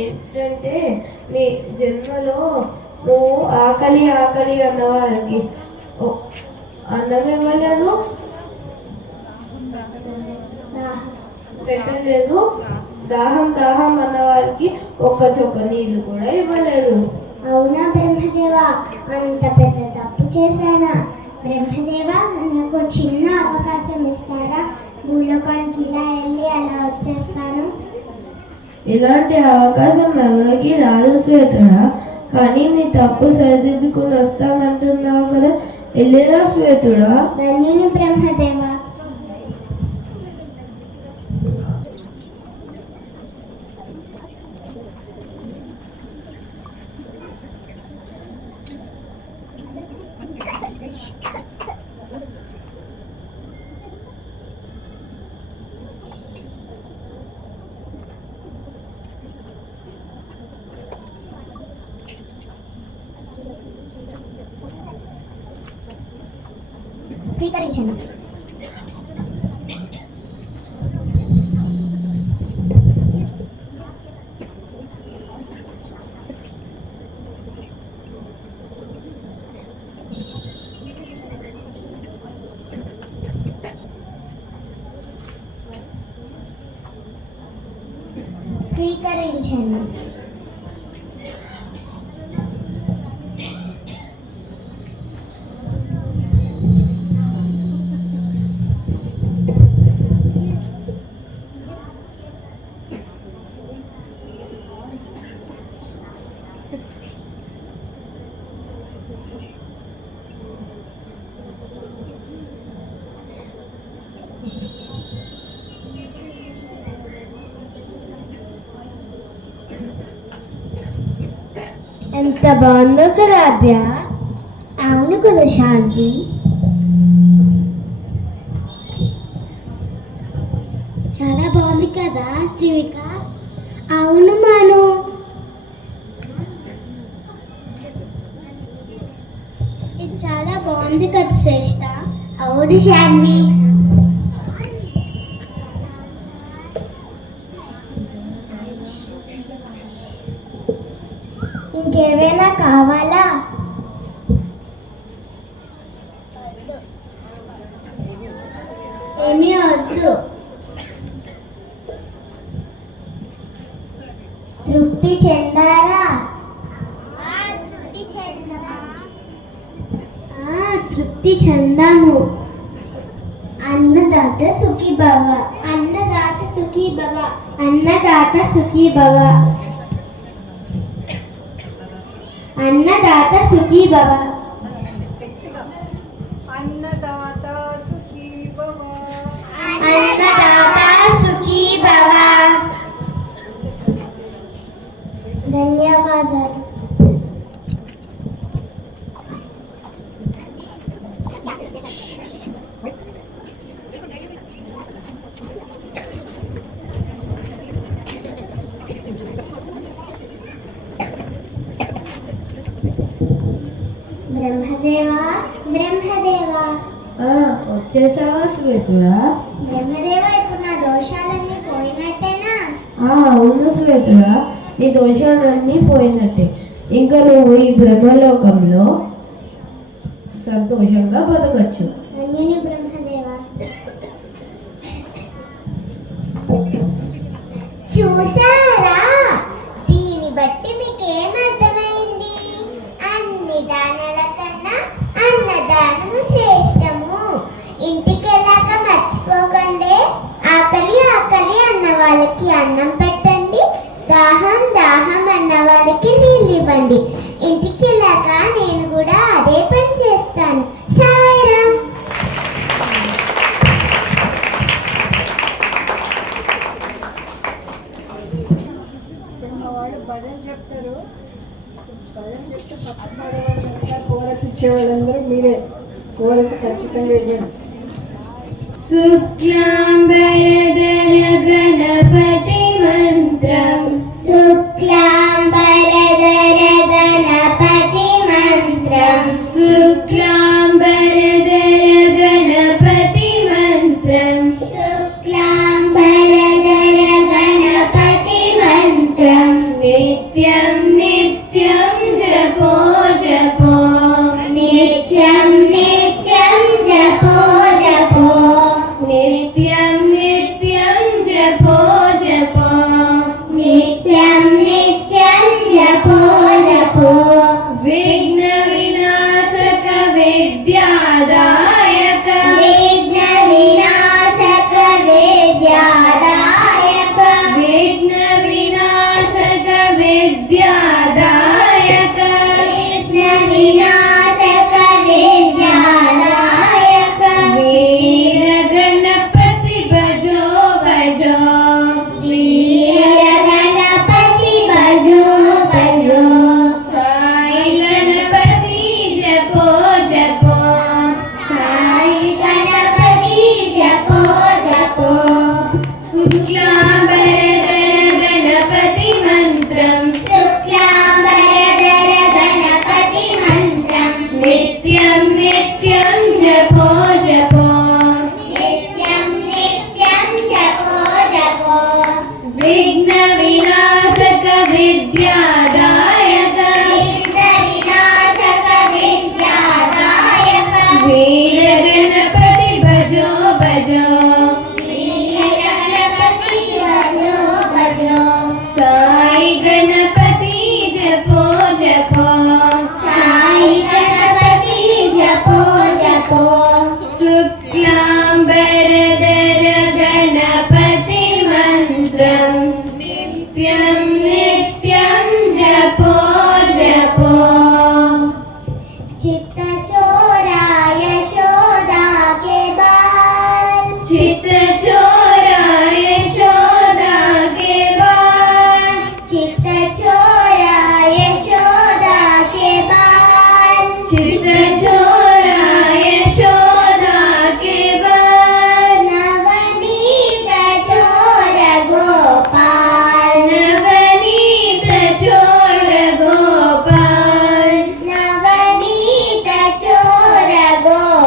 ఏంటంటే నీ జన్మలో నువ్వు ఆకలి ఆకలి అన్న వాళ్ళకి అన్నం ఇవ్వలేదు, పెట్టలేదు. దాహం దాహం అన్న వాళ్ళకి ఒక్క చొక్క నీళ్లు కూడా ఇవ్వలేదు. అవునా బ్రహ్మదేవా? అంత పెద్ద తప్పు చేశానా? బ్రహ్మదేవా, నాకు చిన్న అవకాశం ఇస్తారా? భూలోకానికి ఇలా వెళ్ళి అలా వచ్చేస్తాను. ఇలాంటి అవకాశం ఎవరికి రాదు శ్వేతుడా. కానీ నీ తప్పు సరిదిద్దుకుని వస్తానంటున్నావు కదా, వెళ్ళిరా శ్వేతుడా. ధన్యుని బ్రహ్మదేవా. స్వీకరించండి. స్వీకరించండి. ఎంత బాగుందో కదా ఆద్య. అవును గురు శాంతి. చాలా బాగుంది కదా శ్రీవిక? అవును మాను. ఇది చాలా బాగుంది కదా శ్రేష్ఠ? అవును శాన్వి. ఇంకేమైనా కావాలా? ఏమీ వద్దు. తృప్తి చెందారా? తృప్తి చెందాము. అన్నదాత సుఖీ భవ. అన్నదాత సుఖీ భవ. అన్నదాత సుఖీ భవ. అన్నదాత సుఖీ భవ. అన్నదాత సుఖీ భవ. అన్నదాత సుఖీ భవ. ధన్యవాదాలు. బ్రహ్మదేవా, బ్రహ్మదేవా. వచ్చేసావా శ్వేతుడా? బ్రహ్మదేవా, ఇప్పుడు నా దోషాలన్నీ పోయినట్టేనా? అవును శ్వేతుడా, నీ దోషాలన్నీ పోయినట్టే. ఇంకా నువ్వు ఈ బ్రహ్మలోకంలో సంతోషంగా బతకచ్చు. ధన్యుని బ్రహ్మదేవా. చూసారా? దీన్ని బట్టి మీకేమర్థమైంది? అన్ని దానాల కన్నా అన్నదానము శ్రేష్టము. ఇంటికి వెళ్ళాక మర్చిపోకండి, ఆకలి ఆకలి అన్న వాళ్ళకి అన్నం పెట్టండి, దాహం దాహం అన్న వాళ్ళకి నీళ్ళు ఇవ్వండి. ఇంటికి వెళ్ళాక నేను కూడా అదే పని చేస్తాను. సాయిరామ్. మా వాళ్ళు భజన చెప్తారు. భజన చెప్తే ఫస్ట్ పాడేవాళ్ళంతా కోరస్ ఇచ్చేవాళ్ళందరూ మీరే. కోరస్ ఖచ్చితంగా ఇవ్వండి. శుక్లాంబరధర గణపతి మంత్రం. శుక్లాంబరధర గణపతి మంత్రం. శుక్లాంబరధర గణపతి మంత్రం శుక్లాంబరధర గణపతి మంత్రం నిత్యం నిత్యం జపో జపో నిత్యం నిత్యం జపో జపో నిత్యం నిత్యం జపో జపో నిత్యం నిత్యం జపో జపో విఘ్న వినాశక విద్యాదాయక విఘ్న వినాశక విద్యాదాయక విఘ్న వినాశక విద్యాదాయక విఘ్న వినాశక విద్యాదాయక వీర గణపతి భజో భజో వీర గణపతి భజో భజో సాయి గణపతి జపో జపో సాయి గణపతి జపో జపో శుక్లాంబరధర గణపతి మంత్రం శుక్లాంబరధర గణపతి మంత్రం నిత్యం నిత్యం జపో జపో నిత్యం నిత్యం జపో జపో విఘ్న వినాశక విద్యాదాయక విఘ్న వినాశక విద్యాదాయక వీర గణపతి భజో భజో వీర గణపతి భజో భజో సాయి గణపతి జపో జపో సాయి గణపతి జపో జపో శుక్లాంబరధర గణపతి మంత్రం నిత్యం నిత్యం జపో జపో चित्त चोरा यशोदा के बाल चित चोरा यशोदा के बाल चित्त चोरा यशोदा के बाल चित चोरा यशोदा के बाल नवनीत चोर गोपाल नवनीत चोर गोपाल नवनीत चोर गोपाल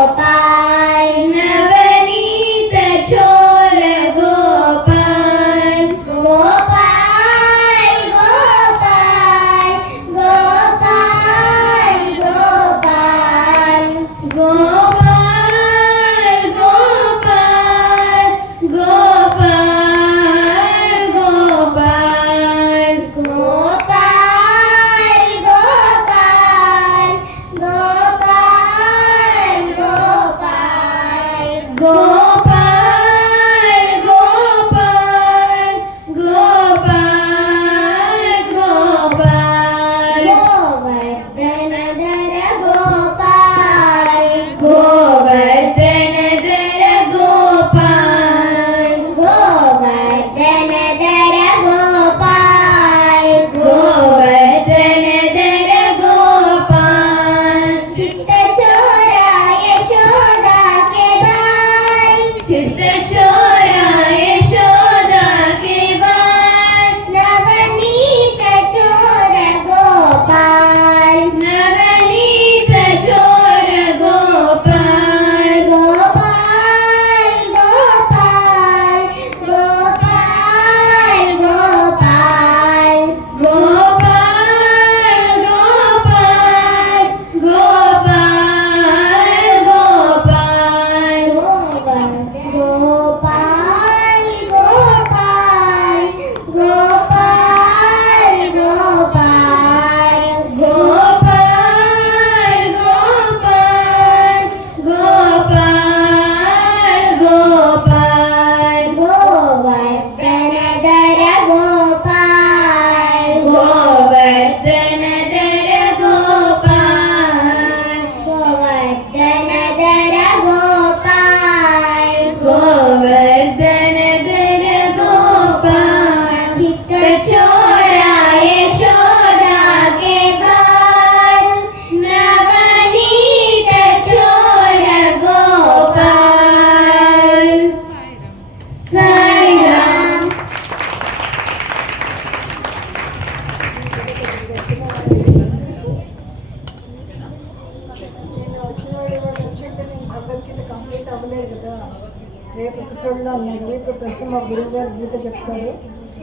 రేపు ఎపిసోడ్లో ఉన్నాయి కదా. ఇప్పుడు ప్రస్తుతం మా గురువు గారు గీత చెప్తారు.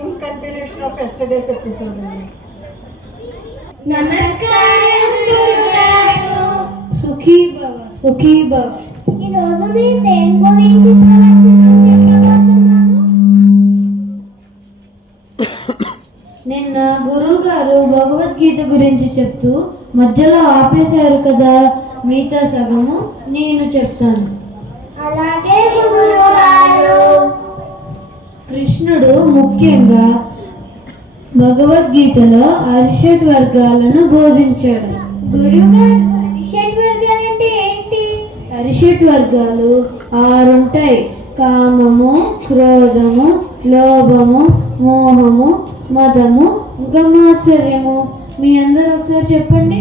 In continuation of yesterday's episode అండి. నమస్కారం గురుగారు. సుఖీ భవ, సుఖీ భవ. ఈరోజు మీరు దేని గురించి ప్రవచనం చెప్పబోతున్నారు? నిన్న గురువు గారు భగవద్గీత గురించి చెప్తూ మధ్యలో ఆపేశారు కదా, మిగతా సగము నేను చెప్తాను. అలాగే గురువుగారు. కృష్ణుడు ముఖ్యంగా భగవద్గీతలో అరిషడ్ వర్గాలను బోధించాడు. గురువుగారు, అరిషడ్ వర్గాలు అంటే ఏంటి? అరిషడ్ వర్గాలు 6 ఉంటాయి. కామము, క్రోధము, లోభము, మోహము, మదము, ఇంకా మాత్సర్యము. మీ అందరూ ఒకసారి చెప్పండి.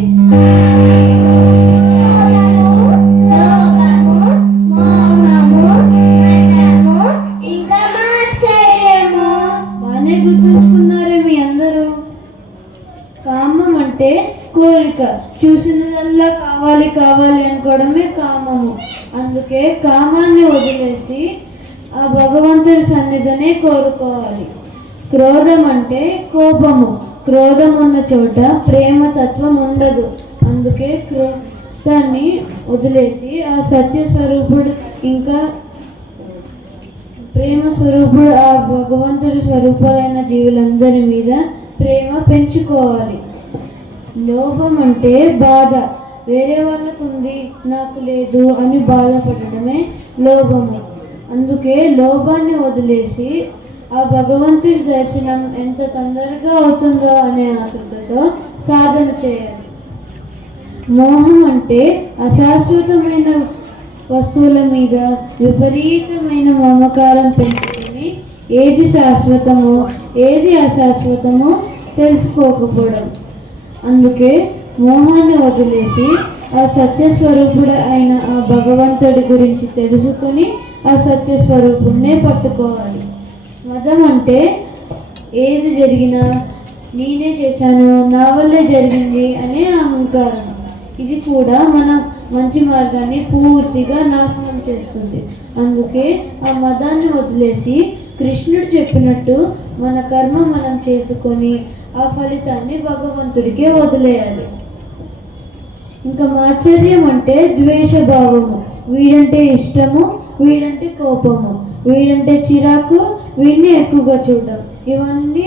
బాగానే గుర్తుంచుకున్నారే మీ అందరూ. కామం అంటే కోరిక, చూసినదల్లా కావాలి కావాలి అనుకోవడమే కామము. అందుకే కామాన్ని వదిలేసి ఆ భగవంతుడి సన్నిధినే కోరుకోవాలి. క్రోధం అంటే కోపము, క్రోధం ఉన్న చోట ప్రేమ తత్వం ఉండదు. అందుకే క్రోధాన్ని వదిలేసి ఆ సత్య స్వరూపుడు ఇంకా ప్రేమ స్వరూపుడు ఆ భగవంతుడి స్వరూపాలైన జీవులందరి మీద ప్రేమ పెంచుకోవాలి. లోభం అంటే బాధ, వేరే వాళ్ళకు ఉంది నాకు లేదు అని బాధపడటమే లోభము. అందుకే లోభాన్ని వదిలేసి ఆ భగవంతుడి దర్శనం ఎంత తొందరగా అవుతుందో అనే ఆతృతతో సాధన చేయాలి. మోహం అంటే అశాశ్వతమైన వస్తువుల మీద విపరీతమైన మమకారం పెంచుకొని ఏది శాశ్వతమో ఏది అశాశ్వతమో తెలుసుకోకపోవడం. అందుకే మోహాన్ని వదిలేసి ఆ సత్యస్వరూపుడు అయిన ఆ భగవంతుడి గురించి తెలుసుకొని ఆ సత్యస్వరూపుణ్ణే పట్టుకోవాలి. మదం అంటే ఏది జరిగినా నేనే చేశాను, నా వల్లే జరిగింది అనే అహంకారం. ఇది కూడా మన మంచి మార్గాన్ని పూర్తిగా నాశనం చేస్తుంది. అందుకే ఆ మదాన్ని వదిలేసి కృష్ణుడు చెప్పినట్టు మన కర్మ మనం చేసుకొని ఆ ఫలితాన్ని భగవంతుడికే వదిలేయాలి. ఇంకా మాత్సర్యం అంటే ద్వేషభావము, వీడంటే ఇష్టము, వీడంటే కోపము, వీడంటే చిరాకు, వీడిని ఎక్కువగా చూడడం, ఇవన్నీ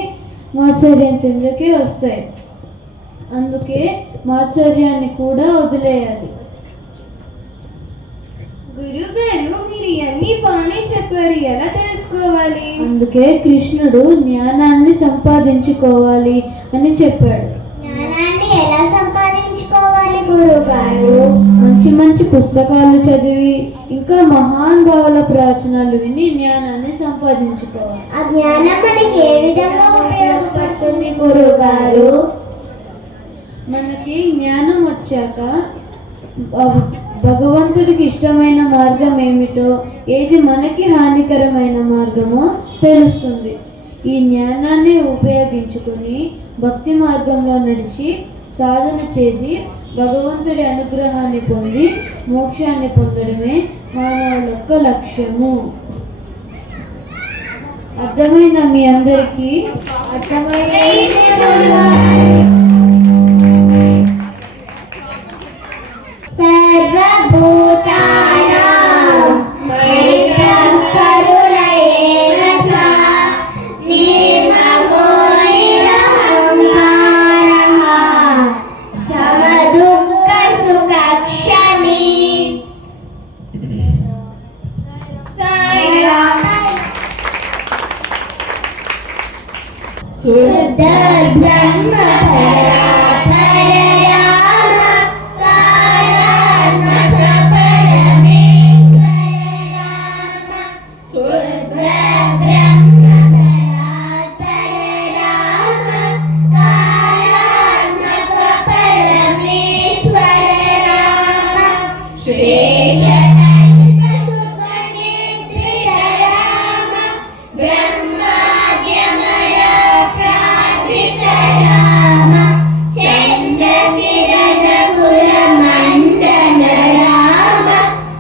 మాత్సర్యం కిందకే వస్తాయి. అందుకే మాత్సర్యాన్ని కూడా వదిలేయాలి. గురుగారు, మీరు ఇవన్నీ బాగానే చెప్పారు, ఎలా తెలుసుకోవాలి? అందుకే కృష్ణుడు జ్ఞానాన్ని సంపాదించుకోవాలి అని చెప్పాడు. జ్ఞానాన్ని ఎలా సంపాదించుకోవాలి గురుగారు? మంచి మంచి పుస్తకాలు చదివి ఇంకా మహానుభావుల ప్రవచనాలు విని జ్ఞానాన్ని సంపాదించుకోవాలి. ఆ జ్ఞానం మనకి ఏ విధంగా ఉపయోగపడుతుంది గురుగారు? మనకి జ్ఞానం వచ్చాక భగవంతుడికి ఇష్టమైన మార్గం ఏమిటో, ఏది మనకి హానికరమైన మార్గమో తెలుస్తుంది. ఈ జ్ఞానాన్ని ఉపయోగించుకొని భక్తి మార్గంలో నడిచి సాధన చేసి భగవంతుడి అనుగ్రహాన్ని పొంది మోక్షాన్ని పొందడమే మానవుల యొక్క లక్ష్యము. అర్థమైందా మీ అందరికీ? అర్థమైంది. సర్వభూతానాం మైత్రం కరుణయేన చ నిర్మమో నిరహంకారః సమదుఃఖ సుఖక్షమీ. సాయిరామ్. శుద్ధ బ్రహ్మ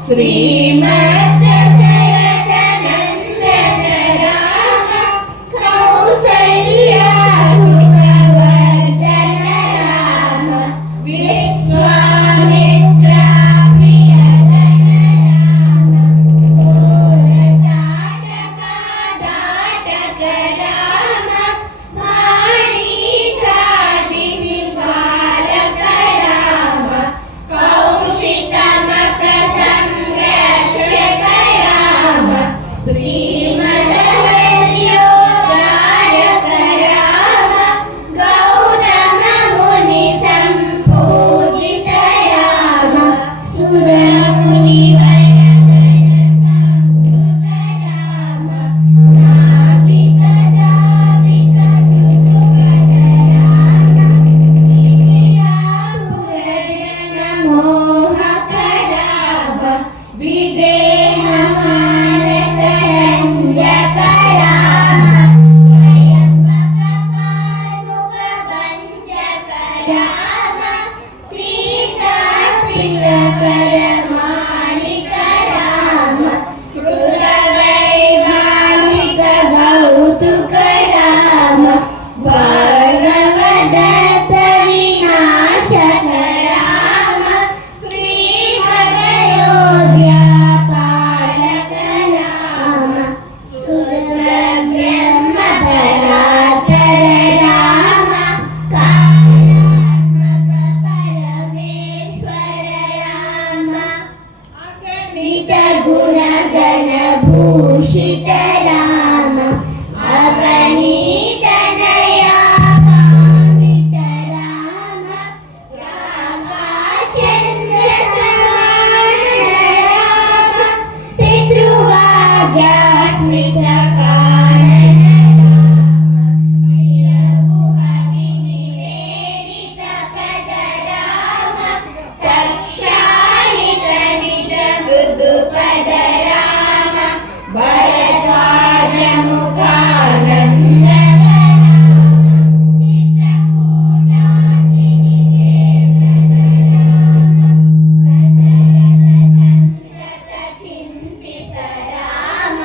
శ్రీమద్ద శరద विदेह मानस रंजक राम त्र्यंबक कार्मुक भंजक राम सीता प्रियकर मालिक राम वैवाहिक भौतुक राम भागवत विनाशक राम श्रीमदयोध्या पालक राम सुरब्रह्म धरातर राम कालात्मक परमेश्वर राम अगणित गुण गण भूषित राम अगणित नया भावित राम रागाचंद्र समान राम पितृवाजास्मित कारण राम प्रियगुह विनिवेदित पद राम तक्षालित निज मृदु पद राम भरद्वाज मुखानंद चिंतित राम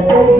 Gajam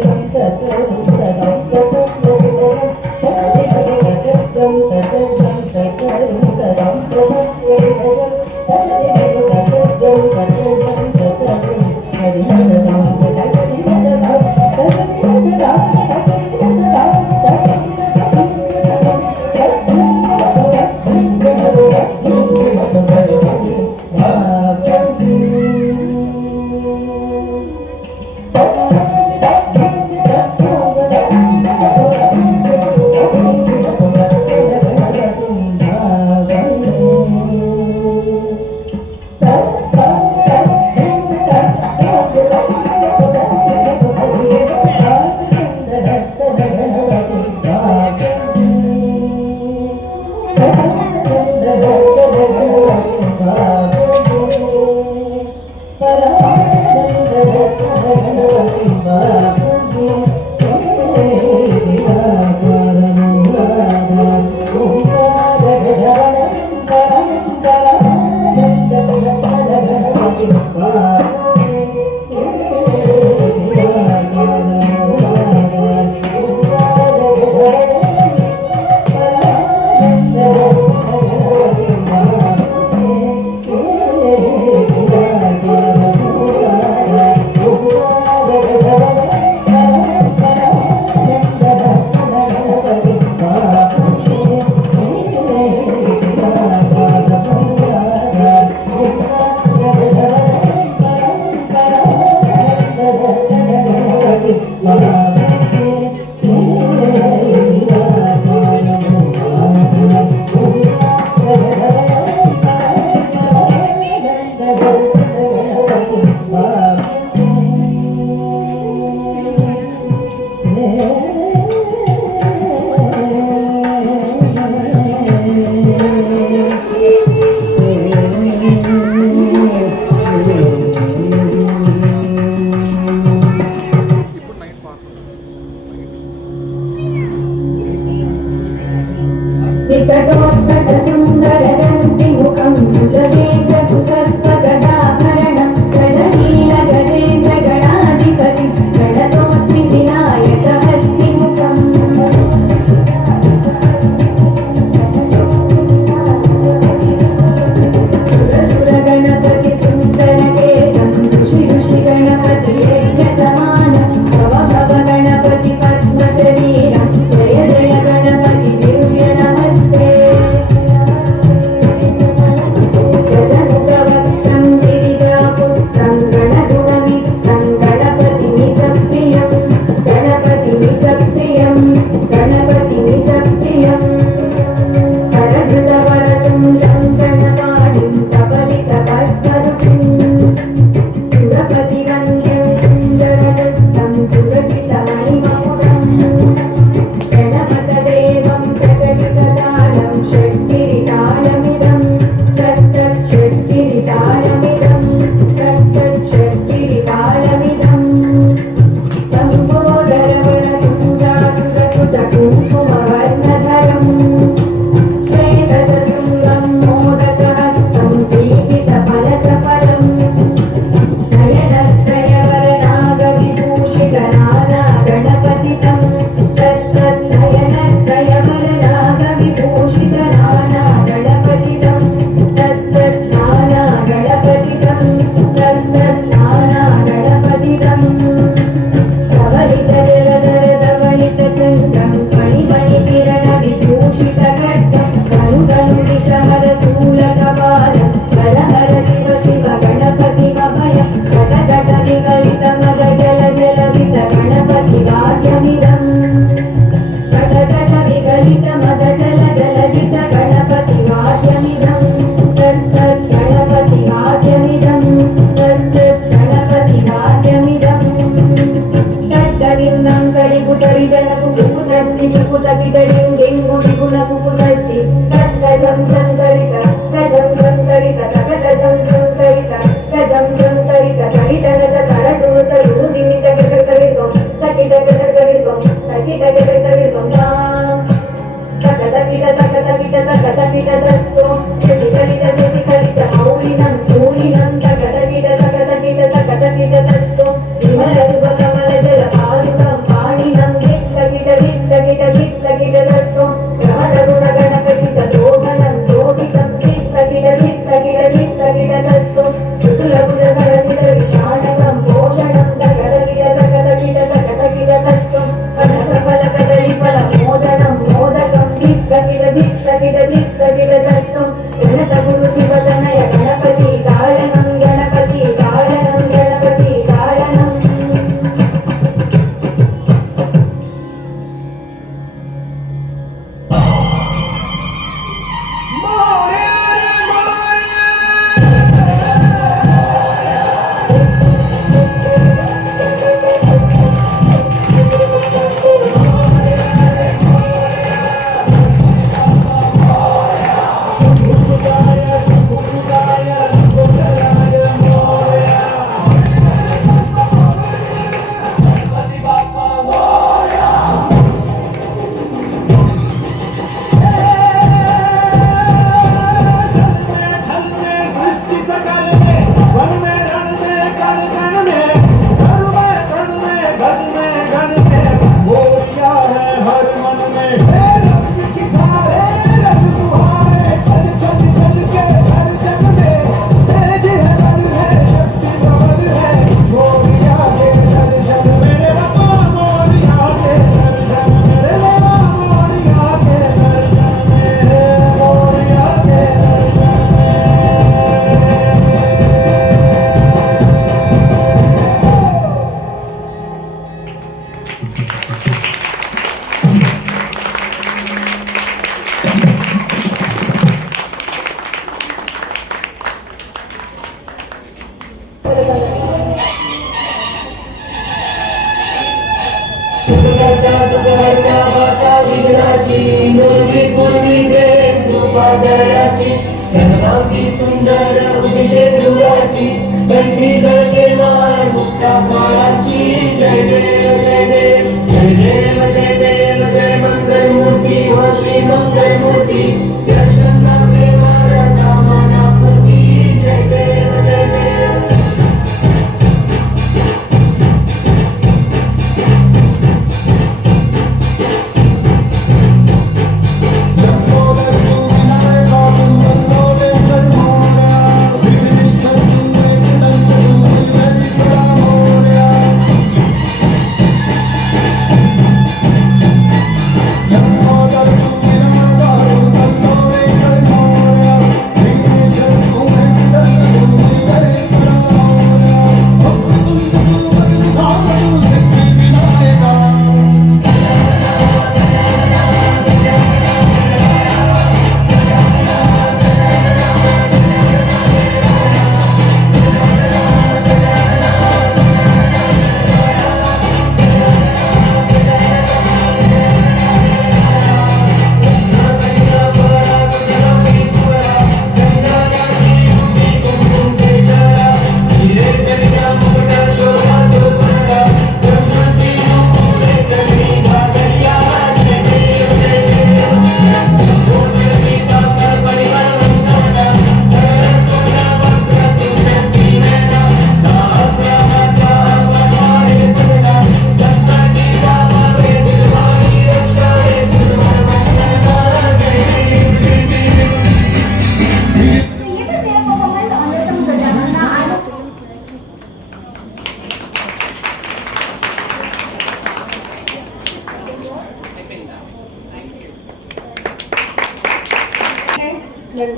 राजाची सर्वांगी सुंदर विशेषुराची कंठी झळके माळ मुक्ता काळाची जय देव जय देव जय देव जय देव जय मंगल मूर्ती व श्री मंगल मूर्ती दर्शन मागे मारा कामना पूर्ती जय देव जय देव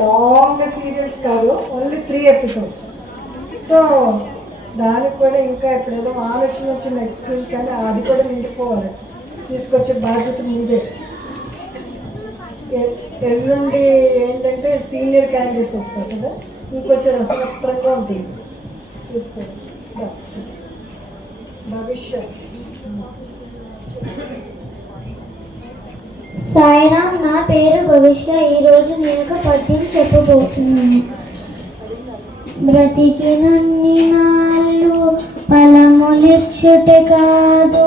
లాంగ్ సీరియల్స్ కాదు, ఓన్లీ 3 ఎపిసోడ్స్. సో దానికి కూడా ఇంకా ఎప్పుడేదో ఆలోచన వచ్చిన ఎక్స్క్యూజ్ కానీ అది కూడా నిండిపోవాలి, తీసుకొచ్చే బాధ్యత మీదే. ఎల్లుండి ఏంటంటే సీనియర్ క్యాండిడేట్స్ వస్తారు కదా, ఇంకొంచెం రసవత్రంగా ఉంటుంది తీసుకోండి. భవిష్యత్ సాయిరామ్, నా పేరు భవిష్య. ఈరోజు నేను ఒక పద్యం చెప్పబోతున్నాను. బ్రతికినన్ని నాళ్ళు ఫలములిచ్చుటే కాదు,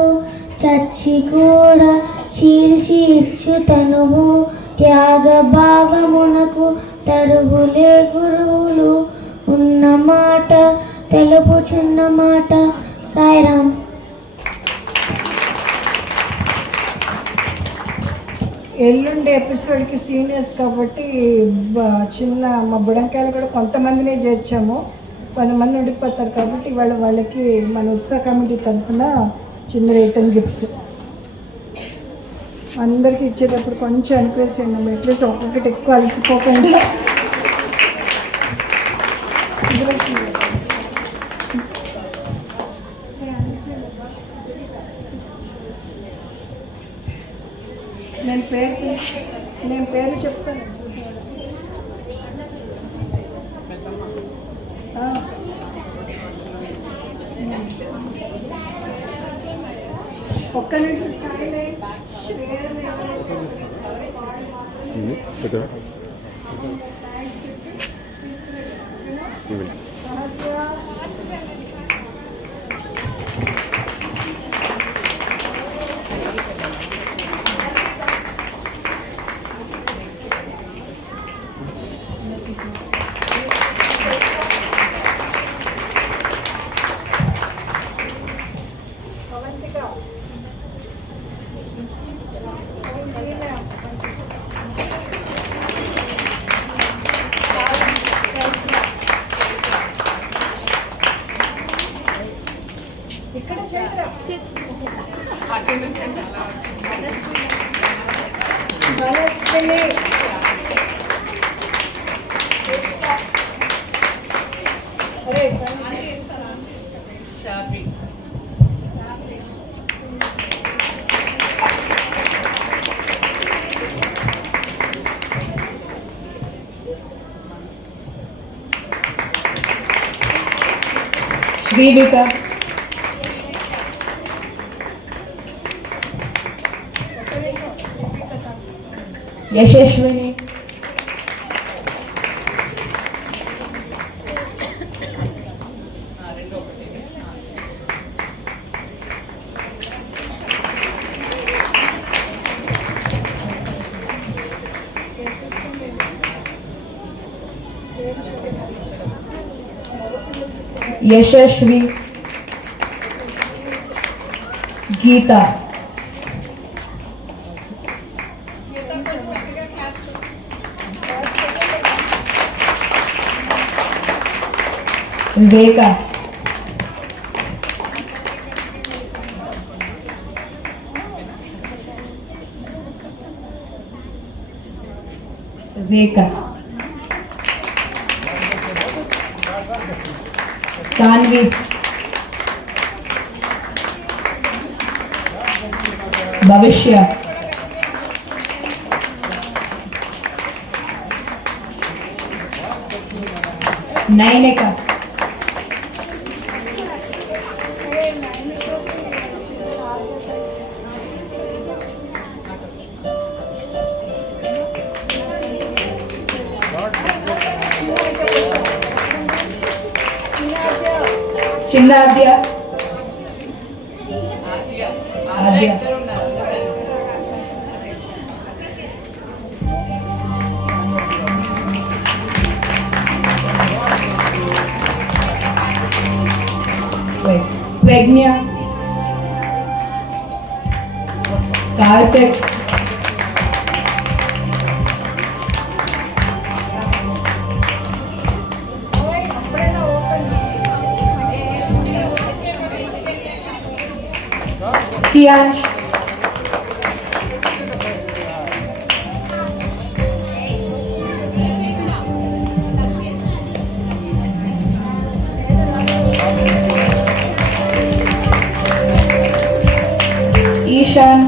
చచ్చి కూడా చీల్చి ఇచ్చుటనువు. త్యాగ భావమునకు తరువులే గురువులు, ఉన్న మాట తెలుపుచున్న మాట. సాయిరామ్. ఎల్లుండి ఎపిసోడ్కి సీనియర్స్ కాబట్టి చిన్న మా బుడంకాయలు కూడా కొంతమందినే చేర్చాము, కొంతమంది ఉండిపోతారు కాబట్టి వాళ్ళకి మన ఉత్సవ కమిటీ తరఫున చిన్న రిటర్న్ గిఫ్ట్స్ అందరికీ ఇచ్చేటప్పుడు కొంచెం ఎంకరేజ్ చేయండి, అట్లీస్ట్ ఒక్కొక్కటి ఎక్కువ అలసిపోకుండా. నేను పేరు చెప్తాను. ఒక్క నిమిషం శ్రీవిక, యశస్విని, యశస్వి, గీత. వివేక, వివేక. సాన్వి, భవిష్య, నైనిక, చిన్నాద్య, ఆద్య, ప్రజ్ఞ, కార్తిక్, కియాష్, ఈశాన్,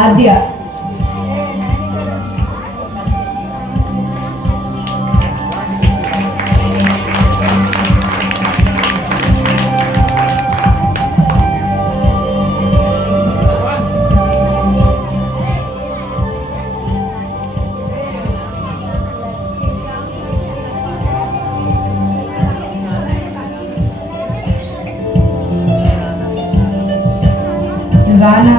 ఆద్య, రానా,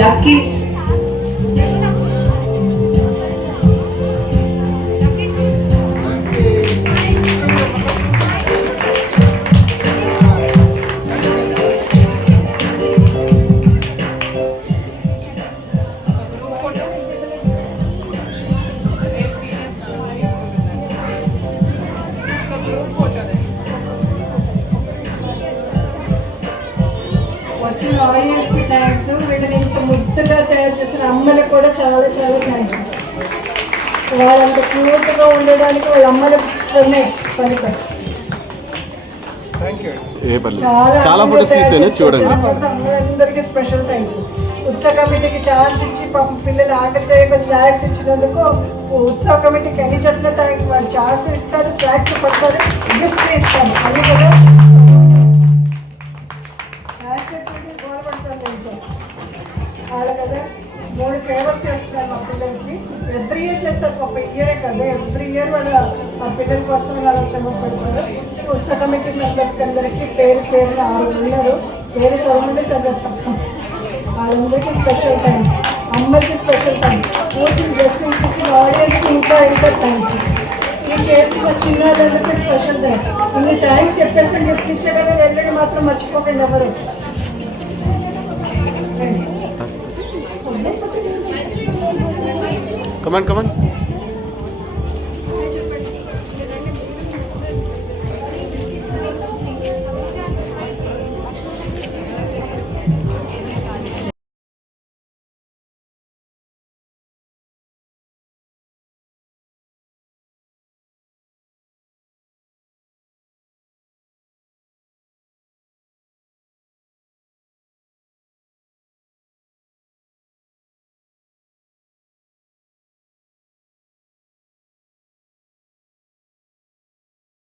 లక్కీ, వచ్చిన ఆడియన్స్కి థ్యాంక్స్. వీళ్ళని ఇంత ముద్దుగా తయారు చేసిన అమ్మలకు కూడా చాలా చాలా థ్యాంక్స్. వాళ్ళంత క్యూట్గా ఉండడానికి వాళ్ళ అమ్మలు పనిపడి చాలా ఫోటోస్ తీసాను చూడండి. అందరికీ స్పెషల్ థ్యాంక్స్. ఉత్సవ కమిటీకి ఛాన్స్ ఇచ్చి పాపం పిల్లలు ఆకలితో స్నాక్స్ ఇచ్చినందుకు ఉత్సవ కమిటీకి ఎన్ని చెప్పిన థ్యాంక్స్. వాళ్ళు ఛాన్స్ ఇస్తారు, స్నాక్స్ పడతారు, గిఫ్ట్ ఇస్తారు. అది కదా వాళ్ళ కదా 3 ఫేవర్స్ చేస్తున్నారు మా పిల్లలకి. ఎవ్రీ ఇయర్ చేస్తారు పాప, ఇయరే కదా ఎవ్రీ ఇయర్ వాళ్ళ ఆ పిల్లల కోసం వాళ్ళ శ్రమ పడతారు. ఉత్సవ కమిటీ మెంబర్స్కి అందరికీ పేరు 6 ఉన్నారు. పేరు చదవమంటే చదివేస్తాం. వాళ్ళందరికీ స్పెషల్ థ్యాంక్స్. అమ్మకి స్పెషల్ థ్యాంక్స్. కోచింగ్ డ్రెస్సింగ్స్ ఇచ్చిన ఆడియన్స్కి ఇంకా థ్యాంక్స్. ఈ చేసిన చిన్న వాళ్ళందరికీ స్పెషల్ థ్యాంక్స్. ఇన్ని థ్యాంక్స్ చెప్పేసి గిఫ్ట్ ఇచ్చే కదా వెళ్ళండి మాత్రం మర్చిపోకండి ఎవరు. Come on.